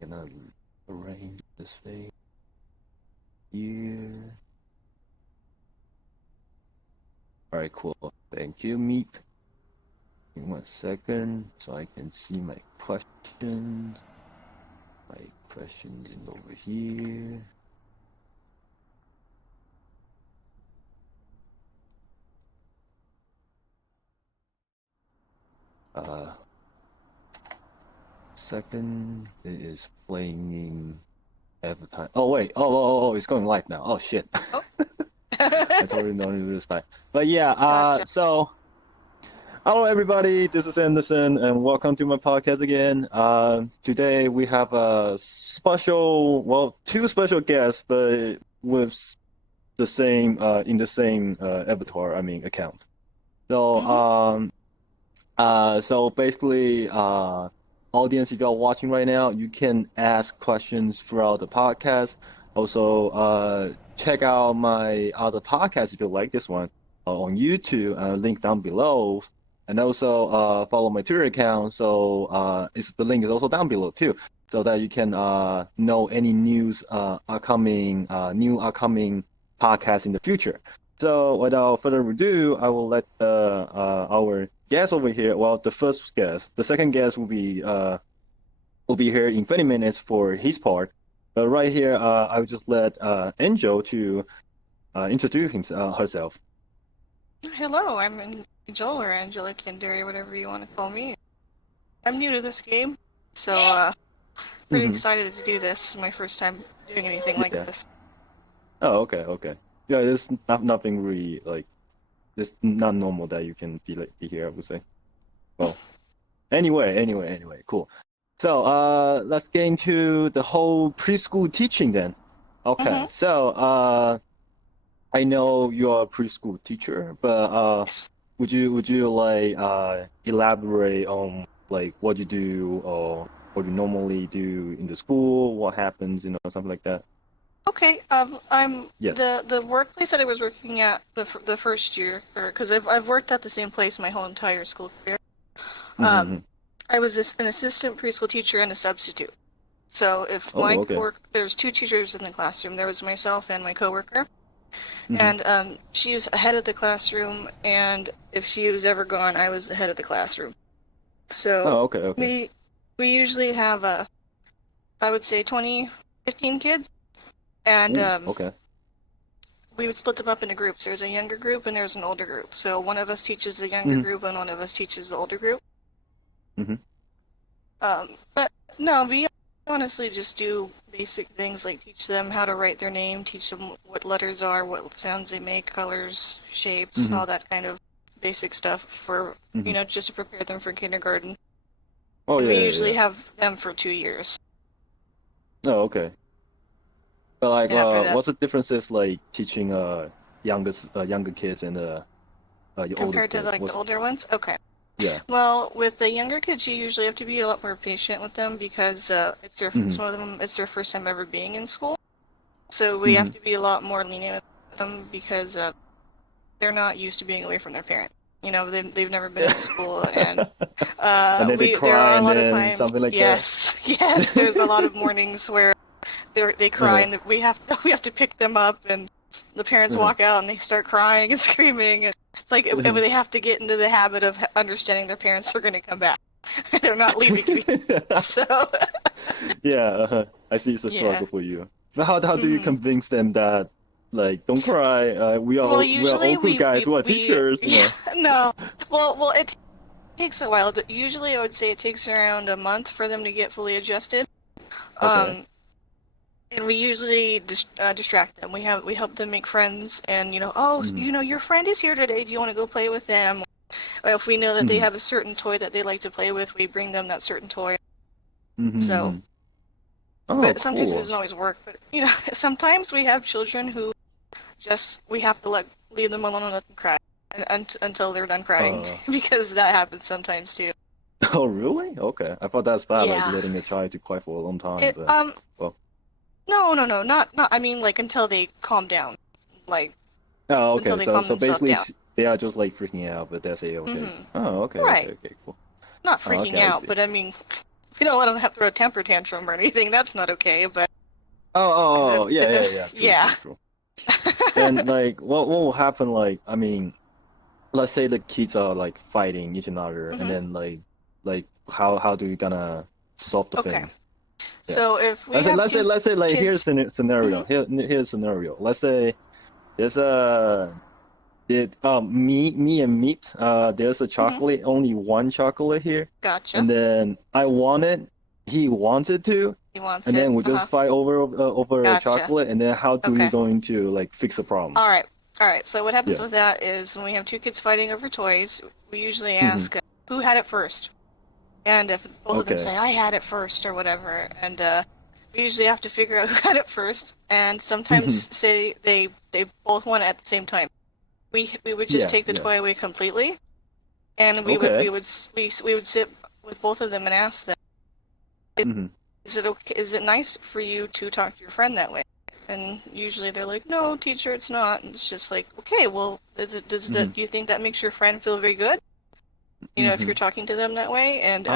Gonna arrange this thing here. Alright, cool. Thank you, Meep. Give me 1 second so I can see my questions. My questions is over here. Second, it is playing advertise. Oh wait, it's going live now. Oh shit. Oh. I totally don't do this time. But yeah, Gotcha. so hello everybody, this is Anderson and welcome to my podcast again. Today we have a two special guests, but with the same in the same avatar, account. So so basically audience, if you're watching right now, you can ask questions throughout the podcast. Also, check out my other podcast if you like this one on YouTube, link down below. And also follow my Twitter account. So the link is also down below too, so that you can know any news upcoming podcasts in the future. So without further ado, I will let our guest over here. Well, the second guest will be here in 20 minutes for his part. But right here, I will just let Angel to introduce herself. Hello, I'm Angel or Angela Kendary, whatever you want to call me. I'm new to this game, so pretty excited to do this. It's my first time doing anything like this. Oh, okay. Yeah, it's nothing really it's not normal that you can be here, I would say. Well, anyway, cool. So let's get into the whole preschool teaching then. Okay, so I know you're a preschool teacher, but would you like elaborate on like what you do or what you normally do in the school, what happens, something like that? Okay, I'm the workplace that I was working at the first year, because I've worked at the same place my whole entire school career. I was an assistant preschool teacher and a substitute. So if there's two teachers in the classroom. There was myself and my coworker, and she's head of the classroom. And if she was ever gone, I was the head of the classroom. So we usually have I would say 15 kids, and we would split them up into groups. There's a younger group and there's an older group. So one of us teaches the younger group and one of us teaches the older group. But no, we honestly just do basic things like teach them how to write their name, teach them what letters are, what sounds they make, colors, shapes, all that kind of basic stuff for, just to prepare them for kindergarten. We usually have them for 2 years. Oh, okay. But like, what's the differences like teaching younger kids and compared to like the older ones? Okay. Yeah. Well, with the younger kids, you usually have to be a lot more patient with them because it's their some of them it's their first time ever being in school. So we have to be a lot more lenient with them because they're not used to being away from their parents. They've never been in school, and there are a lot of times. Something like yes, there's a lot of mornings where they cry, and we have to pick them up, and the parents walk out and they start crying and screaming. And it's like they have to get into the habit of understanding their parents are going to come back. They're not leaving. So. I see it's a struggle for you. But how do you convince them that like don't cry? We are all good guys who are teachers. No. Well, it takes a while. Usually, I would say it takes around a month for them to get fully adjusted. And we usually distract them. We help them make friends, and your friend is here today. Do you want to go play with them? Or if we know that they have a certain toy that they like to play with, we bring them that certain toy. So, but sometimes it doesn't always work. But sometimes we have children who we have to leave them alone and let them cry until they're done crying because that happens sometimes too. Oh really? Okay, I thought that's bad, like letting a child to cry for a long time. No, not. I mean, like until they calm down, like. Oh, okay. Until they calm So basically, down. they are just like freaking out, but they say okay. Oh, okay. Right. Okay, cool. Not freaking out, but I mean, We don't let them have throw a temper tantrum or anything. That's not okay. But Yeah. True, yeah. true. Then like, what will happen? Like, I mean, let's say the kids are like fighting each another, and then like how do you gonna solve the Okay. thing? Yeah. So if we have Let's say like kids, here's a scenario. Here's a scenario. Let's say there's me and Meep, there's a chocolate, only one chocolate here. Gotcha. And then I want it, he wanted to, He wants and it. then we just fight over a Gotcha. chocolate, and then how do we going to like fix the problem? All right. So what happens Yes. with that is when we have two kids fighting over toys, we usually ask who had it first, and if both of them say I had it first or whatever, and we usually have to figure out who had it first, and sometimes say they both want it at the same time. We would just take the toy away completely, and we would sit with both of them and ask them, is it okay? Is it nice for you to talk to your friend that way? And usually they're like, no, teacher, it's not. And it's just like, okay, well, do you think that makes your friend feel very good? You know, if you're talking to them that way, and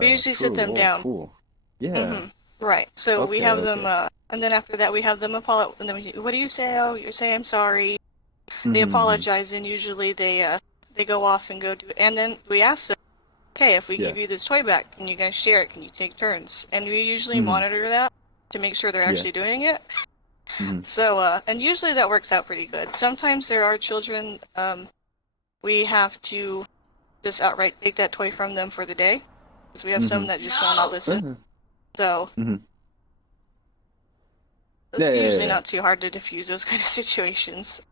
we usually sit them down. Cool. Yeah. Right. So we have them, and then after that we have them apologize. And then what do you say? Oh, you say I'm sorry. They apologize, and usually they go off and go do it. And then we ask them, okay, if we give you this toy back, can you guys share it? Can you take turns? And we usually monitor that to make sure they're actually doing it. So, and usually that works out pretty good. Sometimes there are children, we have to just outright take that toy from them for the day, because we have some that just will not listen. So, it's usually not too hard to diffuse those kind of situations.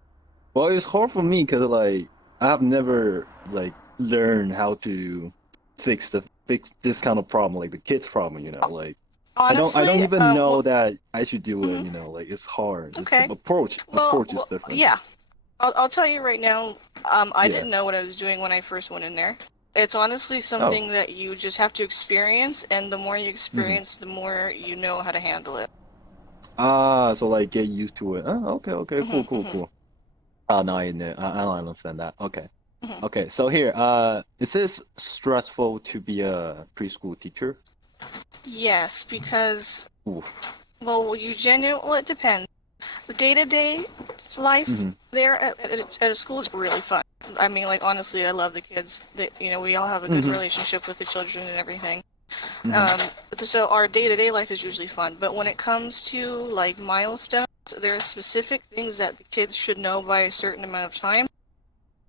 Well, it's hard for me because like I have never like learned how to fix this kind of problem, like the kids' problem. You know, like honestly, I don't even know that I should do it. You know, like it's hard. Okay. The approach is different. Yeah, I'll tell you right now. I didn't know what I was doing when I first went in there. It's honestly something that you just have to experience, and the more you experience, the more you know how to handle it. So like get used to it. Oh, okay, cool. Now I understand that. Okay. Okay, so here, is this stressful to be a preschool teacher? Yes, because, well, it depends. The day-to-day life there at a school is really fun. I mean, like, honestly, I love the kids. We all have a good relationship with the children and everything. So our day-to-day life is usually fun. But when it comes to, like, milestones, there are specific things that the kids should know by a certain amount of time.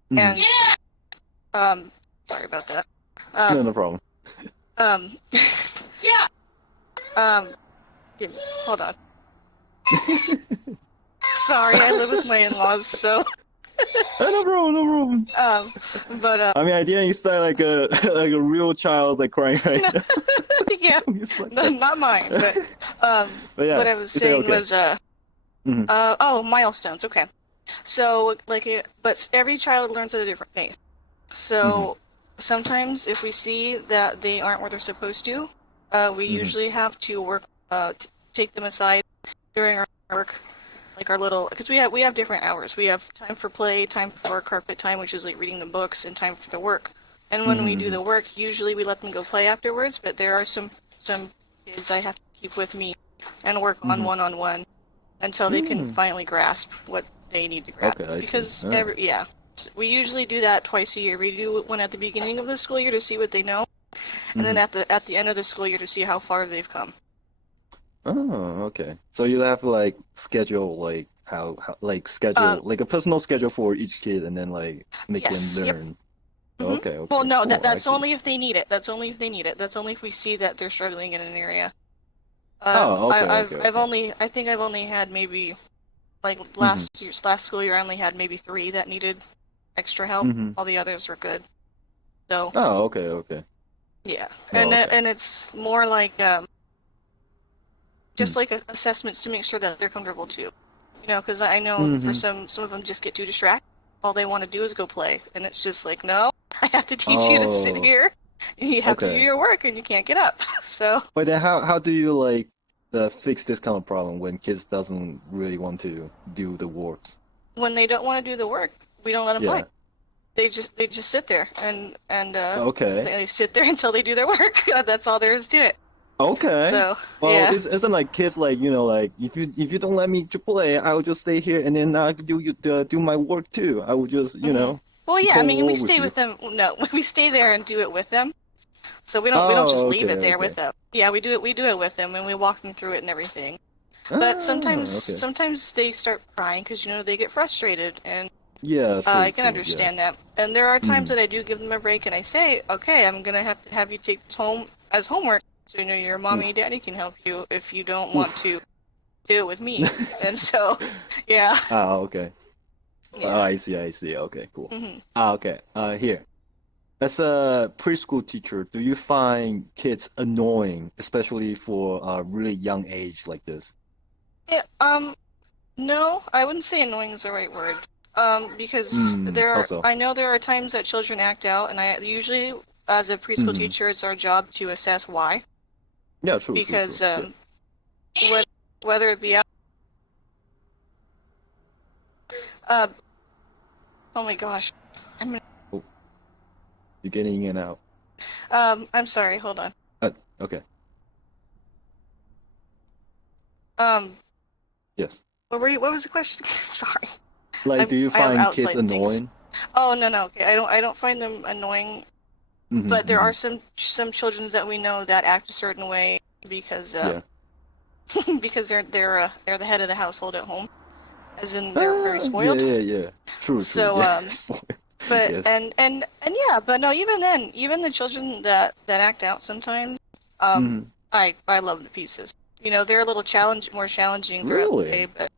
And, sorry about that. No problem. Hold on. Sorry, I live with my in-laws, so. No problem. But I mean, I didn't expect like a real child like crying right now. Yeah, not mine, but yeah, what I was saying was milestones. Okay, so but every child learns at a different pace. So sometimes if we see that they aren't where they're supposed to, we usually have to work take them aside during our work, like our little, because we have different hours. We have time for play, time for carpet time, which is like reading the books, and time for the work. And when we do the work, usually we let them go play afterwards. But there are some kids I have to keep with me and work on one-on-one until they can finally grasp what they need to grasp. Okay, because we usually do that twice a year. We do one at the beginning of the school year to see what they know, and then at the end of the school year to see how far they've come. Oh, okay. So you have to like schedule like how like schedule like a personal schedule for each kid, and then like make them learn. Yep. Okay. Well, no, cool. that's only if they need it. That's only if we see that they're struggling in an area. Okay. I think I've only had maybe, like last school year, I only had maybe 3 that needed extra help. All the others were good. So. Oh, okay. Yeah, and it's more like just like assessments to make sure that they're comfortable too. You know, because I know for some of them just get too distracted. All they want to do is go play, and it's just like, no, I have to teach you to sit here. You have to do your work, and you can't get up. So. But then, how do you like fix this kind of problem when kids doesn't really want to do the work? When they don't want to do the work, we don't let them play. they just sit there and Okay. they sit there until they do their work. That's all there is to it. Okay. So Well, yeah. isn't like kids like like if you don't let me to play, I will just stay here and then I do my work too. I will just Well, yeah, I go mean, we war with stay you. with them. No, we stay there and do it with them. So we don't just Oh, leave okay, it there with okay. them. Yeah, we do it with them and we walk them through it and everything. But Ah, okay. sometimes they start crying because they get frustrated, and Yeah, I true, can true. Yeah. understand that. And there are times Mm. that I do give them a break and I say, okay, I'm gonna have to have you take this home as homework, so your mommy and Oof. daddy can help you if you don't want Oof. to do it with me. And so, yeah, Ah, okay. Ah, yeah. I see, I see. Okay, cool. hmm Ah, okay. Here. As a preschool teacher, do you find kids annoying, especially for a really young age like this? Yeah, no, I wouldn't say annoying is the right word. Because Also. I know there are times that children act out, and I usually, as a preschool Mm. teacher, it's our job to assess why. Yeah, true, true, true. Because Yeah. wh whether it be out, uh, oh my gosh, I'm Oh, you're getting in and out. I'm sorry, hold on. Okay. Um, Yes. what was the question? Sorry, Like, do you I am find kids outside things. annoying? Oh no, no, okay, I don't find them annoying, Mm-hmm, but there mm-hmm. are some children that we know that act a certain way because Yeah. because they're the head of the household at home, as in they're very Ah, yeah, spoiled. yeah, yeah. True, true. So Yeah. but Yes. and yeah, but no, even then, even the children that act out sometimes, um, Mm-hmm. I love them to pieces. They're a little more challenging throughout the day, Really? but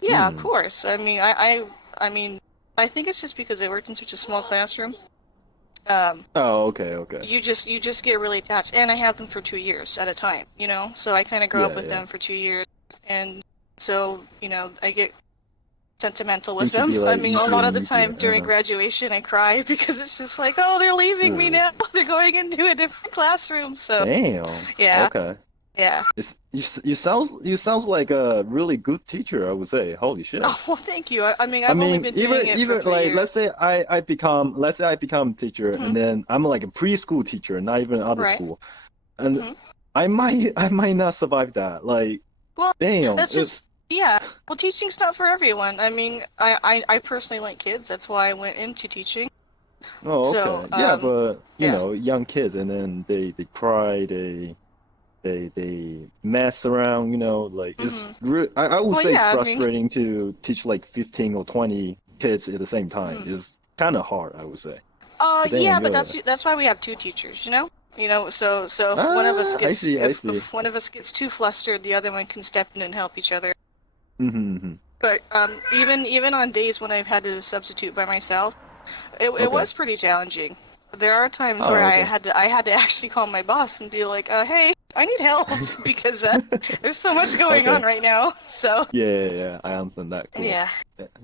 yeah, of Mm. course. I mean, I mean, I think it's just because I worked in such a small classroom. Um, Oh, okay, okay. you just get really attached, and I have them for 2 years at a time. So I kind of grow up Yeah, with yeah. them for 2 years, and so I get sentimental with Seems to them. be I like mean, a easier lot and of the easier. time during Uh-huh. graduation, I cry because it's just like, oh, they're leaving me Ooh. now. They're going into a different classroom. So Damn. yeah, Okay. yeah. You sounds like a really good teacher, I would say. Holy shit. Oh, well, thank you. I mean, I I've only mean, been doing even it for even three like years. let's say I become a teacher hmm and then I'm like a preschool teacher, not even other Right. school. And hmm I might not survive that. Like, Well, damn, that's just it's yeah. Well, teaching's not for everyone. I mean, I personally like kids. That's why I went into teaching. oh So okay. Yeah, but yeah. young kids and then they cry, they mess around, like hmm I would Well, say it's yeah. I mean, frustrating to teach like 15 or 20 kids at the same time. mhm. It's kind of hard, I would say. But Yeah, then but good. that's why we have two teachers. So if one of us Ah, I gets see, I see. if one of us gets too flustered, the other one can step in and help each other. Mm-hmm. But even on days when I've had to substitute by myself, it Okay. was pretty challenging. There are times where Oh, okay. I had to actually call my boss and be like, hey, I need help because there's so much going on Okay. right now. So Yeah, yeah, yeah. I understand that. Cool. yeah,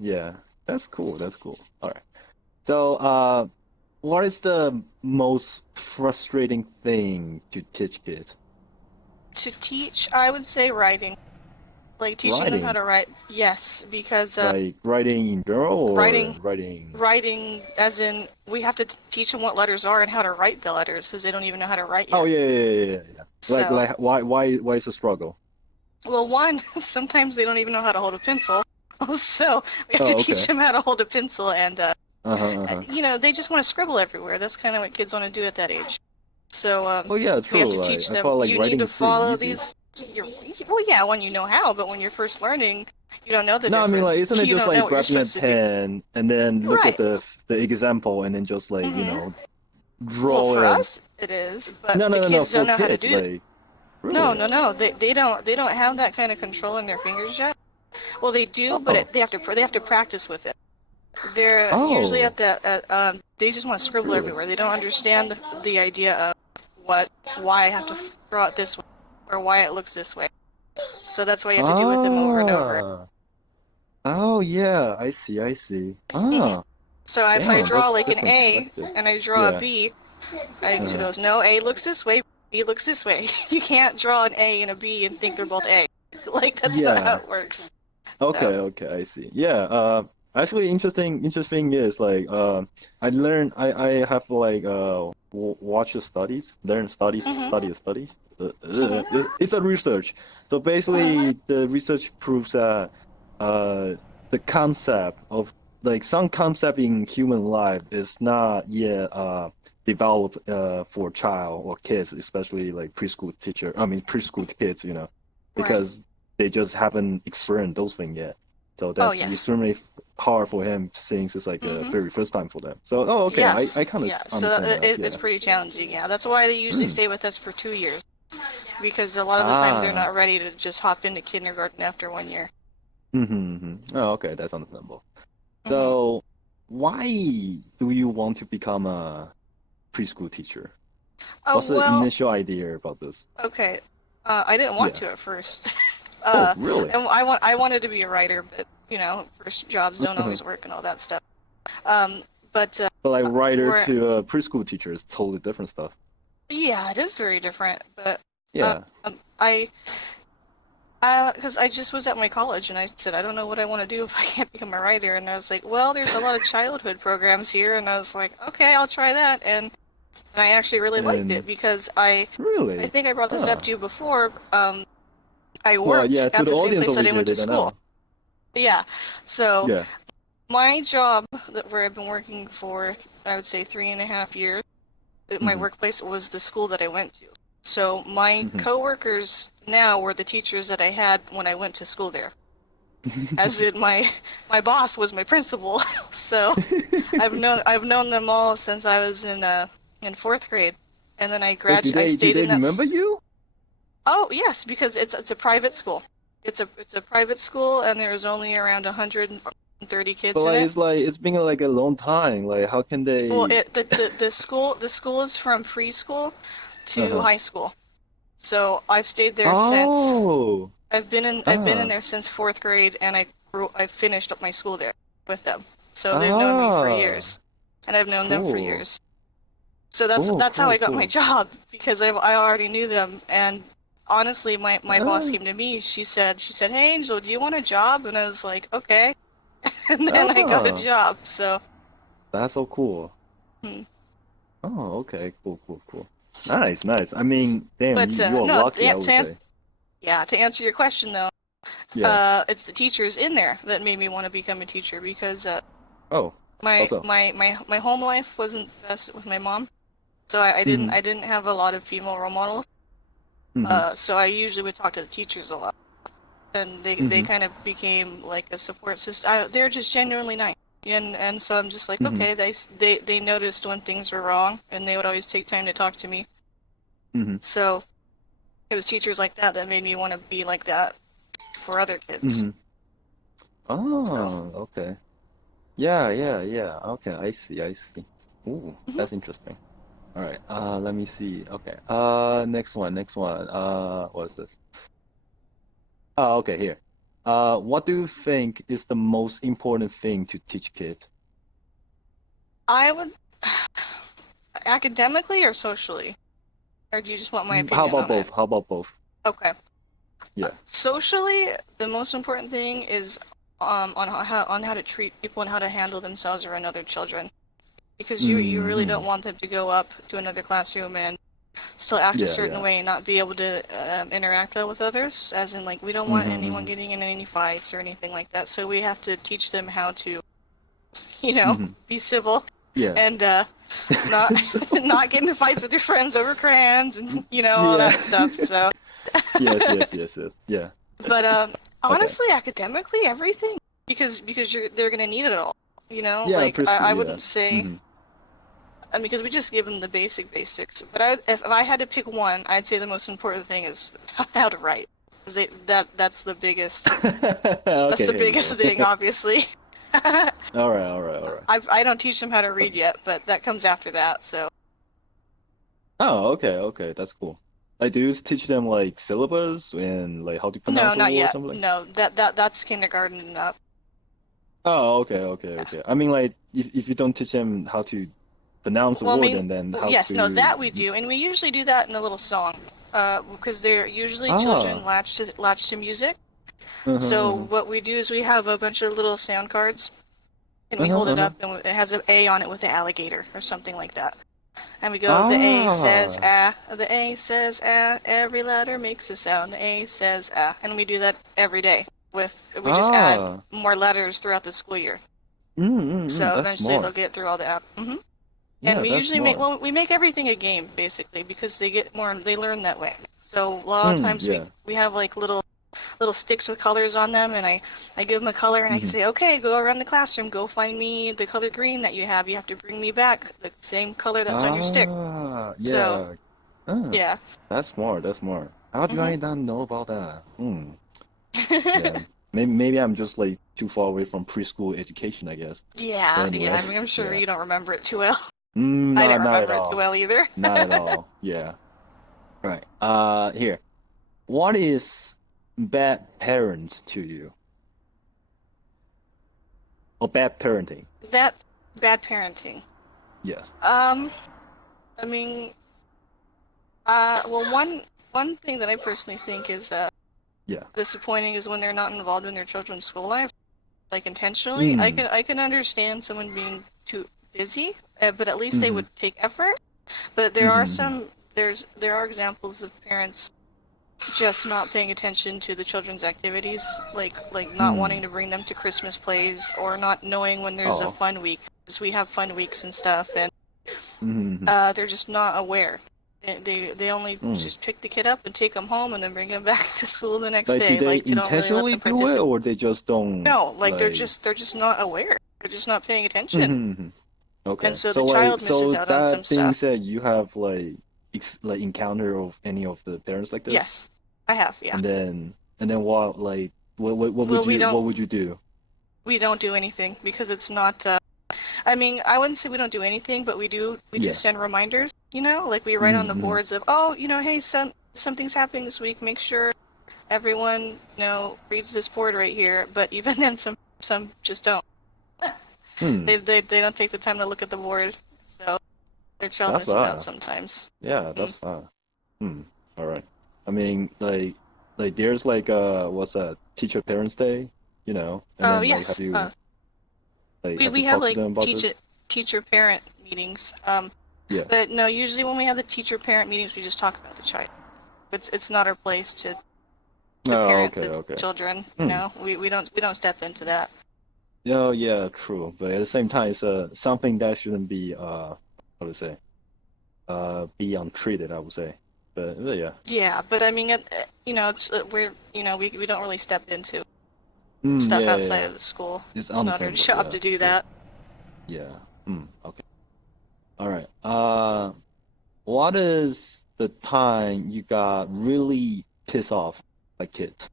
Yeah, that's cool. That's cool. All right. So, what is the most frustrating thing to teach kids? to teach, I would say writing, like teaching them how Writing, to write. Yes, because like writing in general or writing writing. writing as in we have to teach them what letters are and how to write the letters because they don't even know how to write Oh yet. yeah, yeah, yeah, yeah, yeah. Like So, like why is a struggle? well, one, sometimes they don't even know how to hold a pencil. So we have to Oh, teach okay. them how to hold a pencil, and Uh-huh, uh-huh. they just want to scribble everywhere. That's kind of what kids want to do at that age. So Oh yeah, we have to true. Like teach I them. thought like You need writing to is pretty follow easy. these. You're, well, yeah, when you know how, but when you're first learning, you don't know the No, I mean like difference. isn't it You just don't know like what you're grabbing a supposed to do. pen and then look at Right. the example and then just like, hmm Well, draw for it. us, it is, but No, the no, no, no, kids don't for know how to kids, do. like No, really. no, no. They don't have that kind of control in their fingers yet. Well, they do, but Oh. they have to practice with it. They're usually Oh, they just want to scribble really? everywhere. They don't understand the idea of why I have to draw it this way or why it looks this way. So that's why you have to do with them over and over. Ah. Oh yeah, I see, I see. hmm Ah, So if I damn, draw that's like an different A perspective. and I draw a Yeah. B, I she Uh, goes, no, A looks this way, B looks this way. You can't draw an A and a B and think they're both A. Like that's not how yeah. it works. Okay, So okay, I see. Yeah, Actually, interesting is like I learned I have like watch the studies, learn studies, Mm-hmm. studies. It's a research. So basically, the research proves that the concept of like some concept in human life is not yet developed for child or kids, especially like preschool kids, Right. because they just haven't experienced those things yet. So Oh, that's yes. extremely hard for him since it's like the Mm-hmm. very first time for them. So, oh, okay, I Yes. kind of Yeah. So understand that. it's Yeah. pretty challenging. Yeah. That's why they usually Mm. stay with us for 2 years because a lot of the time they're Ah. not ready to just hop into kindergarten after 1 year. Oh, okay, that's understandable. Mm-hmm. So, why do you want to become a preschool teacher? Oh, What's the well, initial idea about this? okay. I didn't want Yeah. to at first. Oh, really? And I wanted to be a writer, but first jobs don't Uh-huh. always work and all that stuff. Um, but But like writer we're to a preschool teacher is totally different stuff. yeah, it is very different. But Yeah. I because I just was at my college and I said I don't know what I want to do if I can't become a writer, and I was like, well, there's a lot of childhood programs here, and I was like, okay, I'll try that, and I actually really liked it And because I really? think I brought this up Ah. to you before. I Well, worked yeah, to at the the same audience place over that I here, went they to don't school. know. Yeah, so Yeah. my job where I've been working for, I would say 3.5 years, my Mm-hmm. workplace was the school that I went to. So my coworkers now were the teachers that I had when I went to school there. As in my boss was my principal. So I've known them all since I was in fourth grade, and then Wait, do I they stayed in that. remember you? Oh yes, because it's a private school. It's a private school, and there's only around 130 But kids in it. like it's been like a long time. Like how can Well, they? the school is from preschool to Uh-huh. high school. So I've stayed there since Oh. I've been in Ah. there since fourth grade, and I finished up my school there with them. So they've known me for Ah. years, and I've known them for Cool. years. So that's how I got my Cool. job because I already knew them. And honestly, my boss Ah. came to me. She said, "Hey Angel, do you want a job?" And I was like, "Okay." And then I got a Ah. job. So That's so cool. hmm. Oh, okay. Cool. Nice. I mean, damn, But you are no, lucky, I would say. to answer your question though, Yeah. it's the teachers in there that made me want to become a teacher because Oh. my Also. my my my home life wasn't the best with my mom, so I didn't Mm-hmm. I didn't have a lot of female role models. Mm-hmm. So I usually would talk to the teachers a lot, and they Mm-hmm. kind of became like a support system. They're just genuinely nice, and so I'm just like, Mm-hmm. okay, they noticed when things were wrong, and they would always take time to talk to me. Mm-hmm. So it was teachers like that that made me want to be like that for other kids. Mm-hmm. So Oh, okay. Yeah. Okay, I see. Ooh, mhm. that's interesting. All right. Let me see. Okay. Next one. What's this? Oh, okay, here. What do you think is the most important thing to teach kids? I would academically or socially, or do you just want my How opinion about on it? both? How about both? Okay. Yeah. Socially, the most important thing is on how to treat people and how to handle themselves around other children, because you really Hmm. don't want them to go up to another classroom and still act a certain Yeah. way and not be able to interact well with others. As in, like, we don't want anyone Hmm. getting in any fights or anything like that. So we have to teach them how to, Hmm. be civil Yeah. and not So, not get into fights with your friends over crayons and all yeah. that stuff. So. Yes. Yeah. But Okay. honestly, academically, everything because they're gonna need it all. Yeah, Like I preschool, yeah. wouldn't say, Hmm. because we just give them the basics. But if I had to pick one, I'd say the most important thing is how to write. 'Cause that's the biggest that's Okay, the here we biggest go. thing, obviously. All right. I don't teach them how to read yet, but that comes after that. So Oh, okay. That's cool. Like, do you teach them like syllabus and like how to no, pronounce a not word or yet. something like? No, that's kindergarten and up. Oh, Yeah. okay. I mean, like, if you don't teach them how to pronounce the Well, I word mean, and then well, how yes, no, to. that we do, and we usually do that in a little song, because they're usually children Ah, latched to music. uh-huh, So uh-huh. what we do is we have a bunch of little sound cards, and we hold it up, and it has an A on it with the alligator or something like that. And we go, the A says ah, the A says ah, every letter makes a sound, the A says ah. And we do that every day. We just add more letters throughout the school year. So eventually they'll get through all the app. Yeah, and we usually we make everything a game, basically, because they learn that way. So a lot of times we have like little sticks with colors on them, and I give them a color, and I say, okay, go around the classroom, go find me the color green that you have to bring me back the same color that's on your stick. Yeah. So, yeah. That's smart. How do I not know about that? Yeah. Maybe I'm just like too far away from preschool education, I guess. Yeah, anyway, yeah. I mean, I'm sure you don't remember it too well. I didn't remember it too well either. Not at all. Yeah. Right. Here. What is bad parents to you? Or bad parenting? That's bad parenting. Yes. I mean, well, one thing that I personally think is disappointing is when they're not involved in their children's school life, like intentionally. I can understand someone being too busy, but at least they would take effort. But there are there are examples of parents just not paying attention to the children's activities, like not wanting to bring them to Christmas plays, or not knowing when there's a fun week, because we have fun weeks and stuff, and they're just not aware. They only just pick the kid up and take them home and then bring them back to school the next day. Do they intentionally do it, or they just don't? No, they're just not aware. They're just not paying attention. Okay. And so the child misses out on some stuff. So that being said, you have like encounter of any of the parents like this? Yes, I have. Yeah. And then what would you do? We don't do anything because it's not. I mean, I wouldn't say we don't do anything, but we do send reminders. Like we write on the boards of, hey, something's happening this week. Make sure everyone reads this board right here. But even then, some just don't. They don't take the time to look at the board, so their child misses out sometimes. Yeah, that's fine. All right. I mean, like there's what's that? Teacher Parents Day, And then, yes. We have like teacher parent meetings. But no, usually when we have the teacher parent meetings, we just talk about the child. It's not our place to parent the children. No, we don't step into that. Oh yeah, true. But at the same time, it's something that shouldn't be be untreated, I would say. But yeah. Yeah, but I mean, it's we don't really step into stuff outside of the school. It's not our job to do that. Yeah. Okay. All right. What is the time you got really pissed off by kids?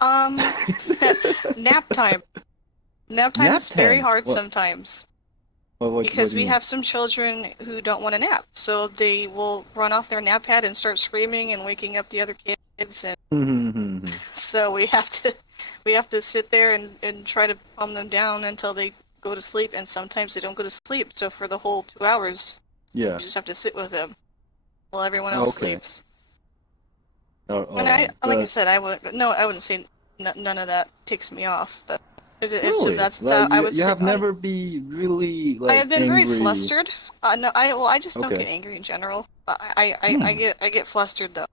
Nap time. Nap time is very hard sometimes. Because we have some children who don't want to nap, so they will run off their nap pad and start screaming and waking up the other kids, and so we have to sit there and try to calm them down until they go to sleep, and sometimes they don't go to sleep, so for the whole 2 hours, you just have to sit with them while everyone else sleeps. And I said, I wouldn't say none of that ticks me off, but really? I would say you have never been really I have been angry. very flustered. No, I just don't get angry in general. I get flustered though.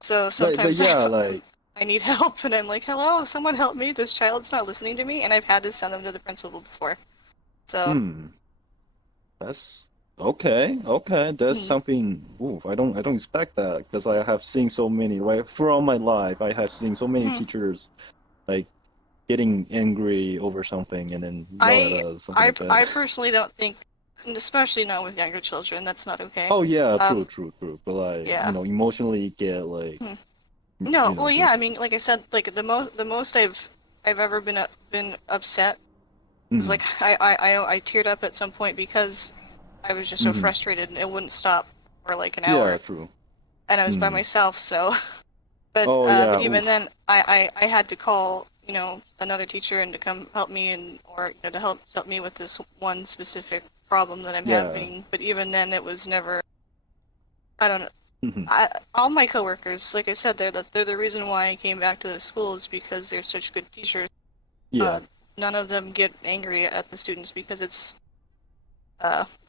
So sometimes I need help, and I'm like, hello, someone help me. This child's not listening to me, and I've had to send them to the principal before. So. That's okay. That's something. Oof, I don't expect that, because I have seen so many. Right throughout my life, I have seen so many teachers getting angry over something and then yell at us. I personally don't think, and especially not with younger children, that's not okay. Oh yeah, true. But emotionally get No, well, yeah. I mean, like I said, the most I've ever been upset is I teared up at some point because I was just so frustrated and it wouldn't stop for like an hour. Yeah, true. And I was by myself, so. But even then, I had to call another teacher and to come help me or to help me with this one specific problem that I'm having. But even then, it was never. I don't know. All my coworkers, like I said, they're the reason why I came back to the school is because they're such good teachers. Yeah. none of them get angry at the students because it's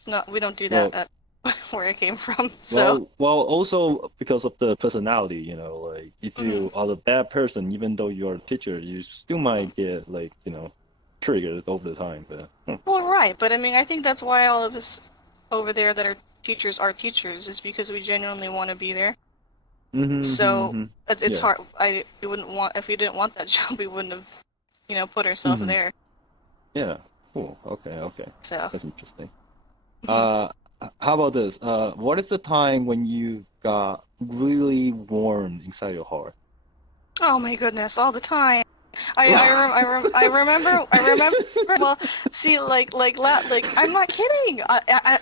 not, we don't do Well, that at where I came from. So well, also because of the personality, you know, like if you are a bad person, even though you're a teacher, you still might get like, you know, triggered over the time. But well, right, but I mean, I think that's why all of us over there that are teachers, is because we genuinely want to be there. So it's yeah. hard. We wouldn't want, if we didn't want that job, we wouldn't have, you know, put ourselves there. Yeah. Cool. Okay. So That's interesting. How about this? What is the time when you got really warm inside your heart? oh my goodness, all the time. I remember. Well, see, I'm not kidding.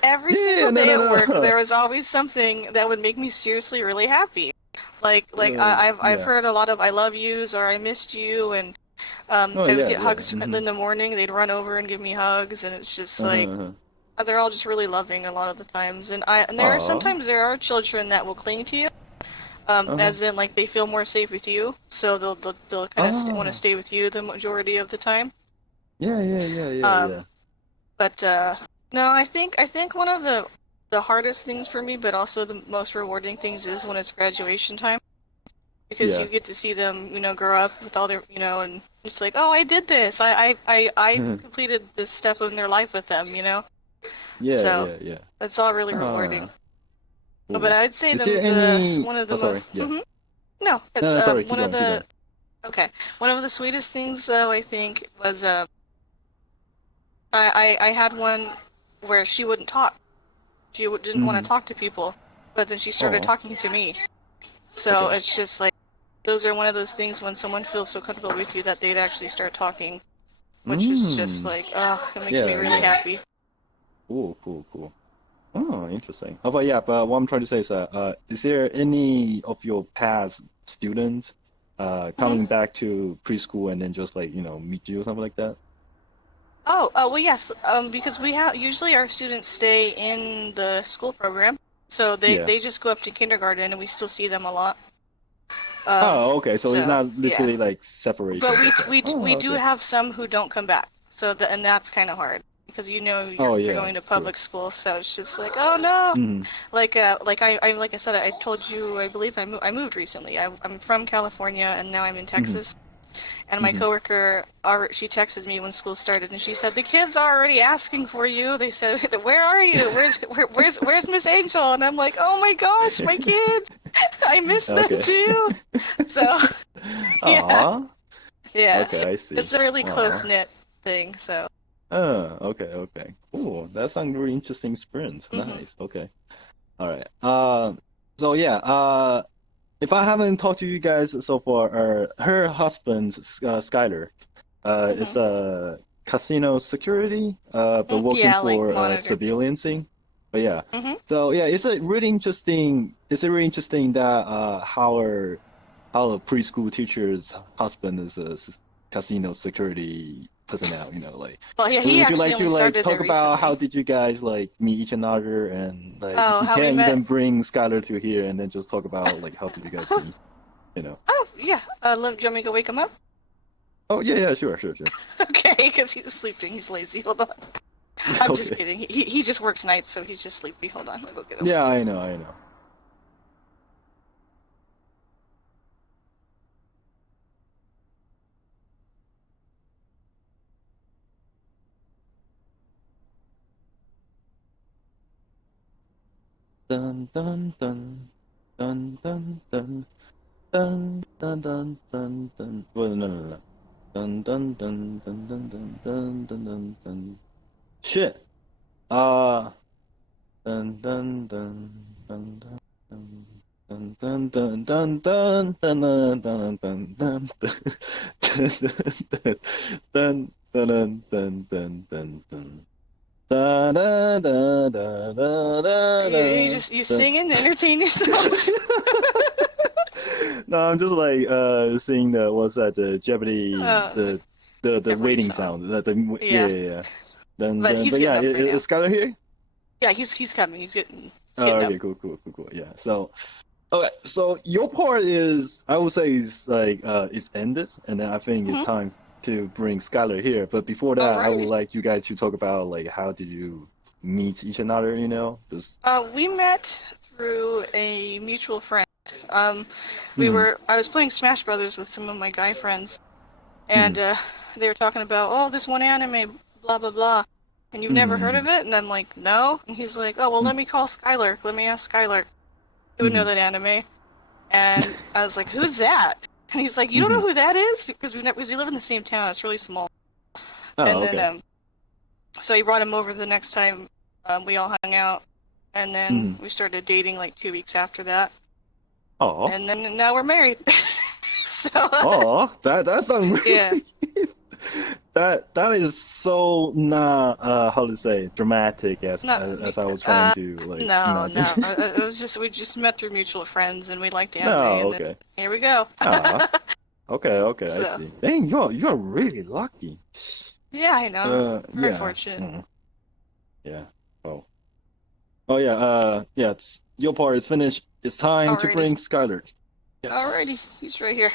Every single day at work, there was always something that would make me seriously really happy. I've heard a lot of "I love yous" or "I missed you," and I would get hugs in the morning. They'd run over and give me hugs, and it's just like they're all just really loving a lot of the times. And sometimes there are children that will cling to you. As in, like, they feel more safe with you, so they'll kind of want to stay with you the majority of the time. Yeah. But no, I think one of the hardest things for me, but also the most rewarding things, is when it's graduation time, because you get to see them, you know, grow up with all their, you know, and it's like, oh, I did this, I completed this step in their life with them, you know. So that's all really rewarding. Cool. But I'd say one of the most. No, it's sorry, one of the. Okay, one of the sweetest things, though, I think, was I had one where she wouldn't talk. She didn't want to talk to people, but then she started talking to me. So it's just like, those are one of those things when someone feels so comfortable with you that they'd actually start talking, which is just like, oh, it makes me really happy. Cool. Oh, interesting. Oh, but what I'm trying to say is there any of your past students coming back to preschool and then just like, you know, meet you or something like that? Oh, well, yes. Because we have, usually our students stay in the school program, so they just go up to kindergarten, and we still see them a lot. Oh, okay. So it's not literally like separation. But we do have some who don't come back. So and that's kind of hard, because you know you're going to public school, so it's just like, oh no. Like I said, I told you, I believe I moved recently. I'm from California, and now I'm in Texas. And my coworker, she texted me when school started, and she said, the kids are already asking for you. They said, where are you? Where's Miss Angel? And I'm like, oh my gosh, my kids. I miss them too. So, yeah. Okay, I see. It's a really close-knit thing, so. Okay. Cool. That sounds really interesting experience. Nice. Okay. All right. So yeah, if I haven't talked to you guys so far, her husband, Skylar, is a casino security, but working for surveillancing. But yeah, so yeah, it's a really interesting. It's really interesting that how a preschool teacher's husband is a casino security personnel. You know, like. Well, yeah, he would you like to like talk about recently. how did you guys like meet each another, and like you how can't we met. even bring Skylar to here and then just talk about like how did you guys meet, you know? Oh yeah, do you want me to go wake him up? Oh yeah, sure. Okay, because he's sleeping. He's lazy. Hold on. I'm just kidding. He just works nights, so he's just sleepy. Hold on, I'll go get him. Yeah, I know. Dun dun dun dun dun dun dun dun dun dun dun. Well, no. Dun dun dun dun dun dun dun dun dun dun. Shit. Dun dun dun dun dun. Dun dun dun dun dun dun dun dun dun dun dun dun dun dun dun dun. Da, da, da, da, da, da, You singing to entertain yourself? No, I'm just like seeing the Jeopardy the waiting sound. Yeah. But yeah, is Skylar here? Yeah, he's coming. He's getting okay, cool. Yeah. So okay, so your part is I would say is like it's ended, and then I think it's time to bring Skylar here. But before that, I would Alrighty. like you guys to talk about like how did you meet each another? Just We met through a mutual friend. Um, mm, I was playing Smash Brothers with some of my guy friends, and mm, they were talking about, oh, this one anime, blah blah blah, and you've never heard mm, of it? And I'm like, no. And he's like, oh, well, mm, let me call Skylark. Let me ask Skylark. He would know mm, that anime. And I was like, who's that? And he's like, you don't know mm. who that is? Because we live in the same town. It's really small. Oh, And then okay. so he brought him over the next time we all hung out, and then Mm. we started dating like 2 weeks after that, Oh, and then now we're married. So oh, that sounds yeah, really that is so not how to say dramatic no, as I was trying to like no, imagine. no. It was just we just met through mutual friends, and we liked anime, No, and then okay. here we go. Ah, okay, I So see. Dang, you're really lucky. yeah, I know. Very Yeah. fortunate. Yeah. Oh. Oh yeah, yeah, your part is finished. It's time to Alrighty, bring Skylar. alrighty, Yes. he's right here.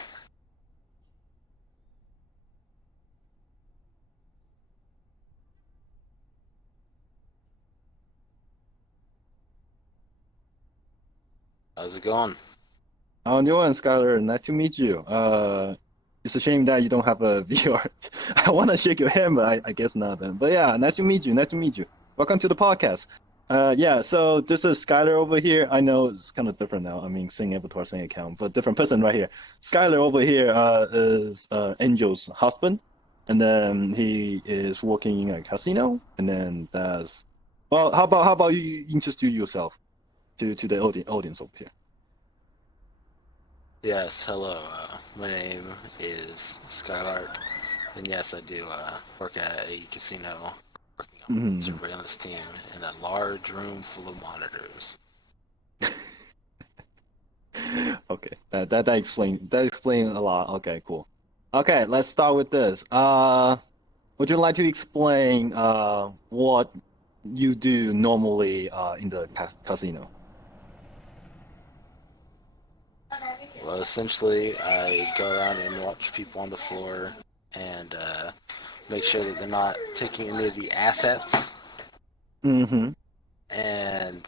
How's it going? How you doing, Skylar? Nice to meet you. It's a shame that you don't have a VR. I want to shake your hand, but I guess not then. But yeah, nice to meet you. Nice to meet you. Welcome to the podcast. Yeah, so this is Skylar over here. I know it's kind of different now. I mean, same avatar, same account, but different person right here. Skylar over here is Angel's husband, and then he is working in a casino, and then that's well. How about you introduce yourself to the audience over here? Yes, hello. My name is Skylark, and yes, I do work at a casino, working on Mm-hmm. the surveillance team in a large room full of monitors. Okay, that explain a lot. Okay, cool. Okay, let's start with this. Would you like to explain what you do normally in the casino? Well, essentially, I go around and watch people on the floor and make sure that they're not taking any of the assets, Mm-hmm. and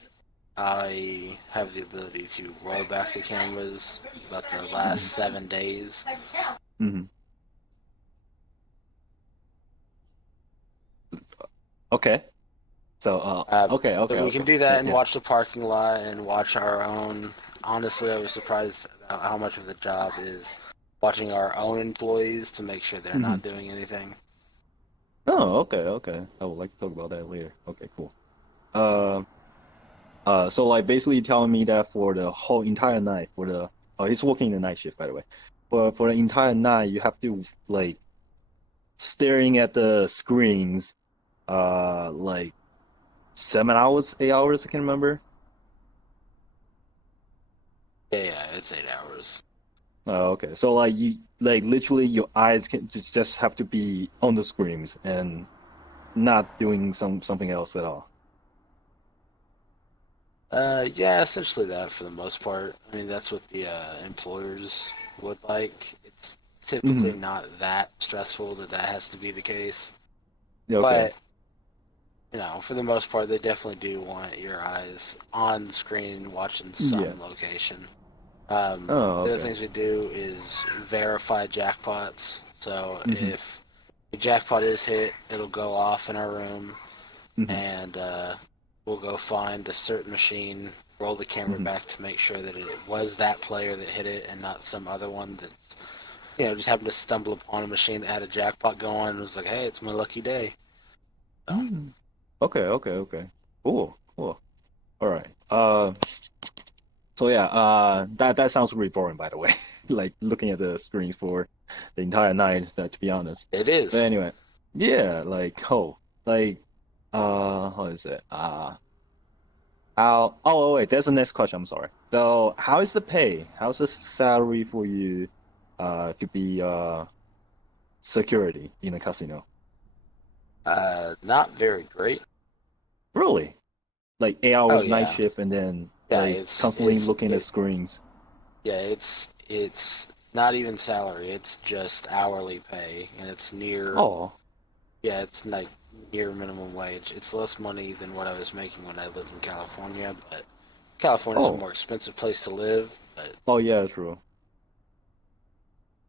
I have the ability to roll back the cameras about the last 7 days. Mm-hmm. Okay. So So we can do Yeah, that and yeah. watch the parking lot and watch our own. Honestly, I was surprised about how much of the job is watching our own employees to make sure they're Mm-hmm. not doing anything. Oh, okay. I would like to talk about that later. Okay, cool. Uh, so like basically telling me that for the whole entire night, he's working the night shift by the way. For the entire night, you have to like staring at the screens, like 7 hours, 8 hours, I can remember. Yeah, it's 8 hours. Oh, okay. So like you like literally your eyes can just have to be on the screens and not doing something else at all. Yeah, essentially that for the most part. I mean, that's what the employers would like. It's typically Mm-hmm. not that stressful that has to be the case. Yeah, okay. But, for the most part, they definitely do want your eyes on the screen watching Yeah. some location. Oh, The other okay. things we do is verify jackpots. So Mm-hmm. if a jackpot is hit, it'll go off in our room, Mm-hmm. and we'll go find a certain machine, roll the camera Mm-hmm. back to make sure that it was that player that hit it and not some other one that's, just happened to stumble upon a machine that had a jackpot going and was like, hey, it's my lucky day. So, Mm. Okay. Cool. All right. So yeah, that sounds really boring, by the way. Like looking at the screens for the entire night, to be honest. it But is. anyway, yeah, like, how is it? How? Oh, wait, that's the next question. I'm sorry. So, how is the pay? How's the salary for you, to be security in a casino? Not very great. Really? Like eight Oh hours night yeah. shift and then Yeah, like it's constantly it's looking at it, screens. yeah, it's not even salary. It's just hourly pay, and it's near. Oh, Yeah, it's like near minimum wage. It's less money than what I was making when I lived in California, but California's a oh, more expensive place to live. But oh, yeah, true.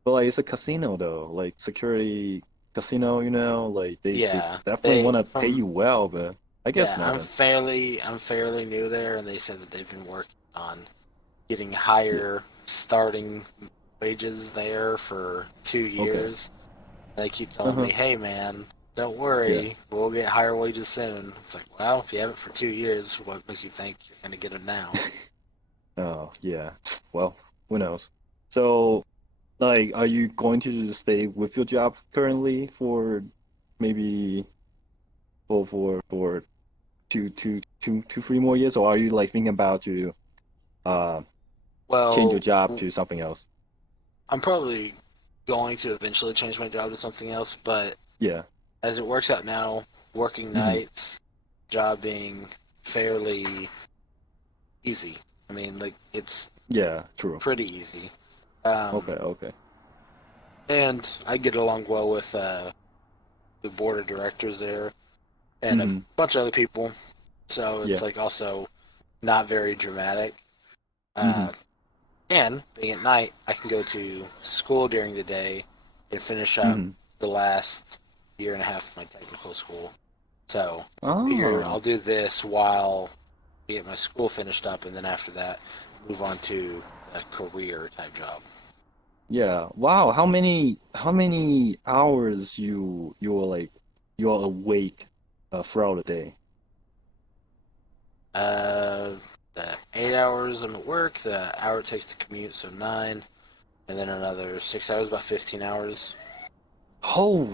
But like, it's a casino though, like security casino. Like they yeah, definitely they want to pay from you well, but I guess yeah, not. Then. I'm fairly new there, and they said that they've been working on getting Yeah. higher starting wages there for two Okay. years. They keep telling Uh-huh. me, "Hey, man, don't Yeah. worry, we'll get higher wages soon." It's like, well, if you have it for 2 years, what makes you think you're going to get it now? Oh, yeah. Well, who knows? So, like, are you going to just stay with your job currently for maybe for 3 more years, or are you like thinking about to uh change your Well, job to something else? I'm probably going to eventually change my job to something else, but Yeah. as it works out now, working Hmm. nights, job being fairly easy. I mean, like, it's Yeah. True. pretty easy. Okay. Okay. And I get along well with the board of directors there and a Hmm. bunch of other people. So it's Yeah. like also not very dramatic. Hmm. Uh, and being at night, I can go to school during the day and finish up Hmm. the last year and a half of my technical school. So figure I'll Oh. do this while I get my school finished up, and then after that, move on to a career type job. Yeah. Wow. How many hours you're awake throughout the day? Uh, the 8 hours I'm at work, the hour it takes to commute, so 9, and then another 6 hours, about 15 hours. Oh,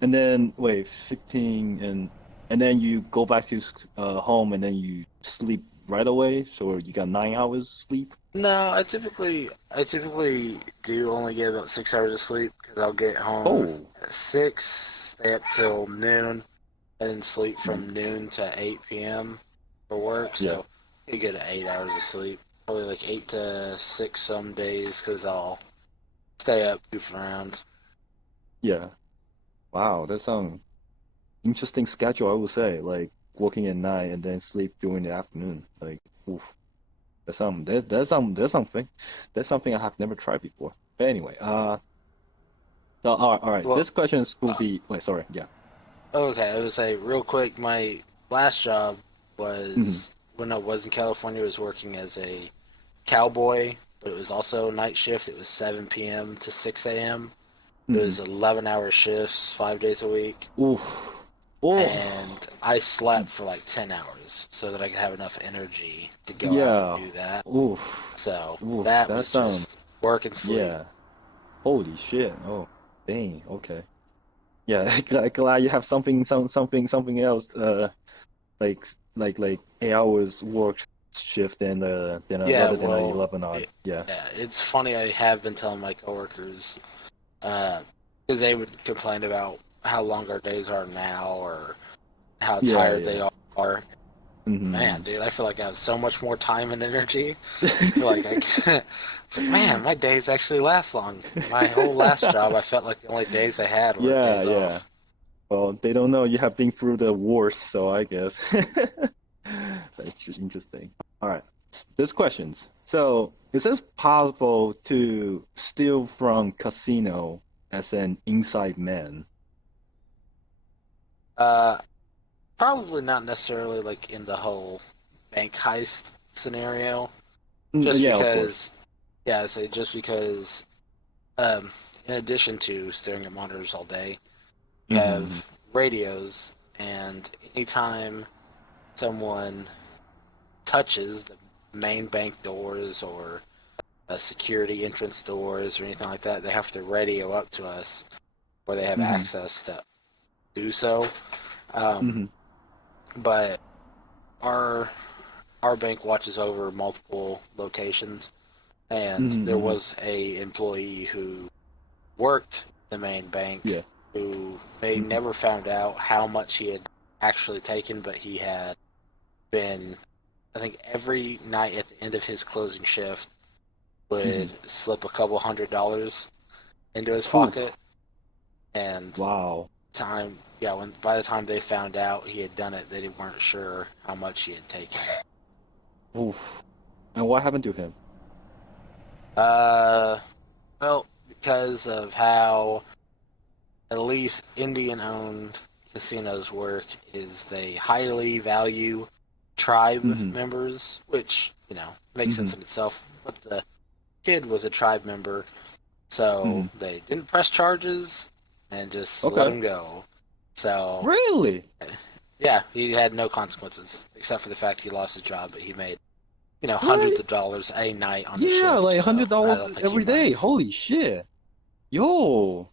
and then wait, 15 and then you go back to home and then you sleep right away, so you got 9 hours sleep. No, I typically do only get about 6 hours of sleep because I'll get home Oh, at 6, stay up till noon, and then sleep mhm. from noon to 8 p.m. for work. Yeah, So you get 8 hours of sleep, probably like 8 to 6 some days because I'll stay up goofing around. yeah. Wow, that's some interesting schedule, I would say. Like working at night and then sleep during the afternoon. Like, oof, that's something I have never tried before. But anyway, so all right. Well, This question will uh, be wait, sorry, yeah. okay, I would say real quick, my last job Hmm. was when I was in California. I was working as a cowboy, but it was also night shift. It was 7 p.m. to 6 a.m. It Hmm. was 11-hour shifts, 5 days a week, Oof. Oh, and I slept for like 10 hours so that I could have enough energy to go out and yeah. do that. Oof. So Oof. that That was sounds, just work and sleep. yeah. Holy shit. Oh, dang. Okay. Yeah, glad you have something else. Like like 8 hours work shift than Yeah, rather than a well, 11 hour. Yeah. yeah, it's funny. I have been telling my coworkers because they would complain about how long our days are now or how Yeah. tired they Yeah. are. Man, Hmm. dude, I feel like I have so much more time and energy. I feel like I can. It's like, man, my days actually last long. My whole last job, I felt like the only days I had were Yeah. days Yeah. off. Well, they don't know you have been through the wars, so I guess that's interesting. All right. This questions. So, is this possible to steal from casino as an inside man? Uh, Probably not necessarily like in the whole bank heist scenario, just Yeah, of course. because, yeah, I say just because, um, in addition to staring at monitors all day, you Hmm. have radios, and anytime someone touches the main bank doors or security entrance doors or anything like that, they have to radio up to us where they have Hmm. access to do so. Um, Hmm. but our our bank watches over multiple locations, and there Hmm. was a employee who worked the main bank Yeah. who they Hmm. never found out how much he had actually taken, but he had been, I think, every night at the end of his closing shift, would slip a couple $100 into his pocket, and wow. By the time they found out he had done it, they weren't sure how much he had taken. Oof. And what happened to him? Well, because of how at least Indian-owned casinos work, is they highly value tribe members, which, makes sense in itself. But the kid was a tribe member, so they didn't press charges and just let him go. So really? Yeah, he had no consequences, except for the fact he lost his job, but he made, hundreds of dollars a night on the shift. Yeah, like $100 so every day. Holy shit. Yo.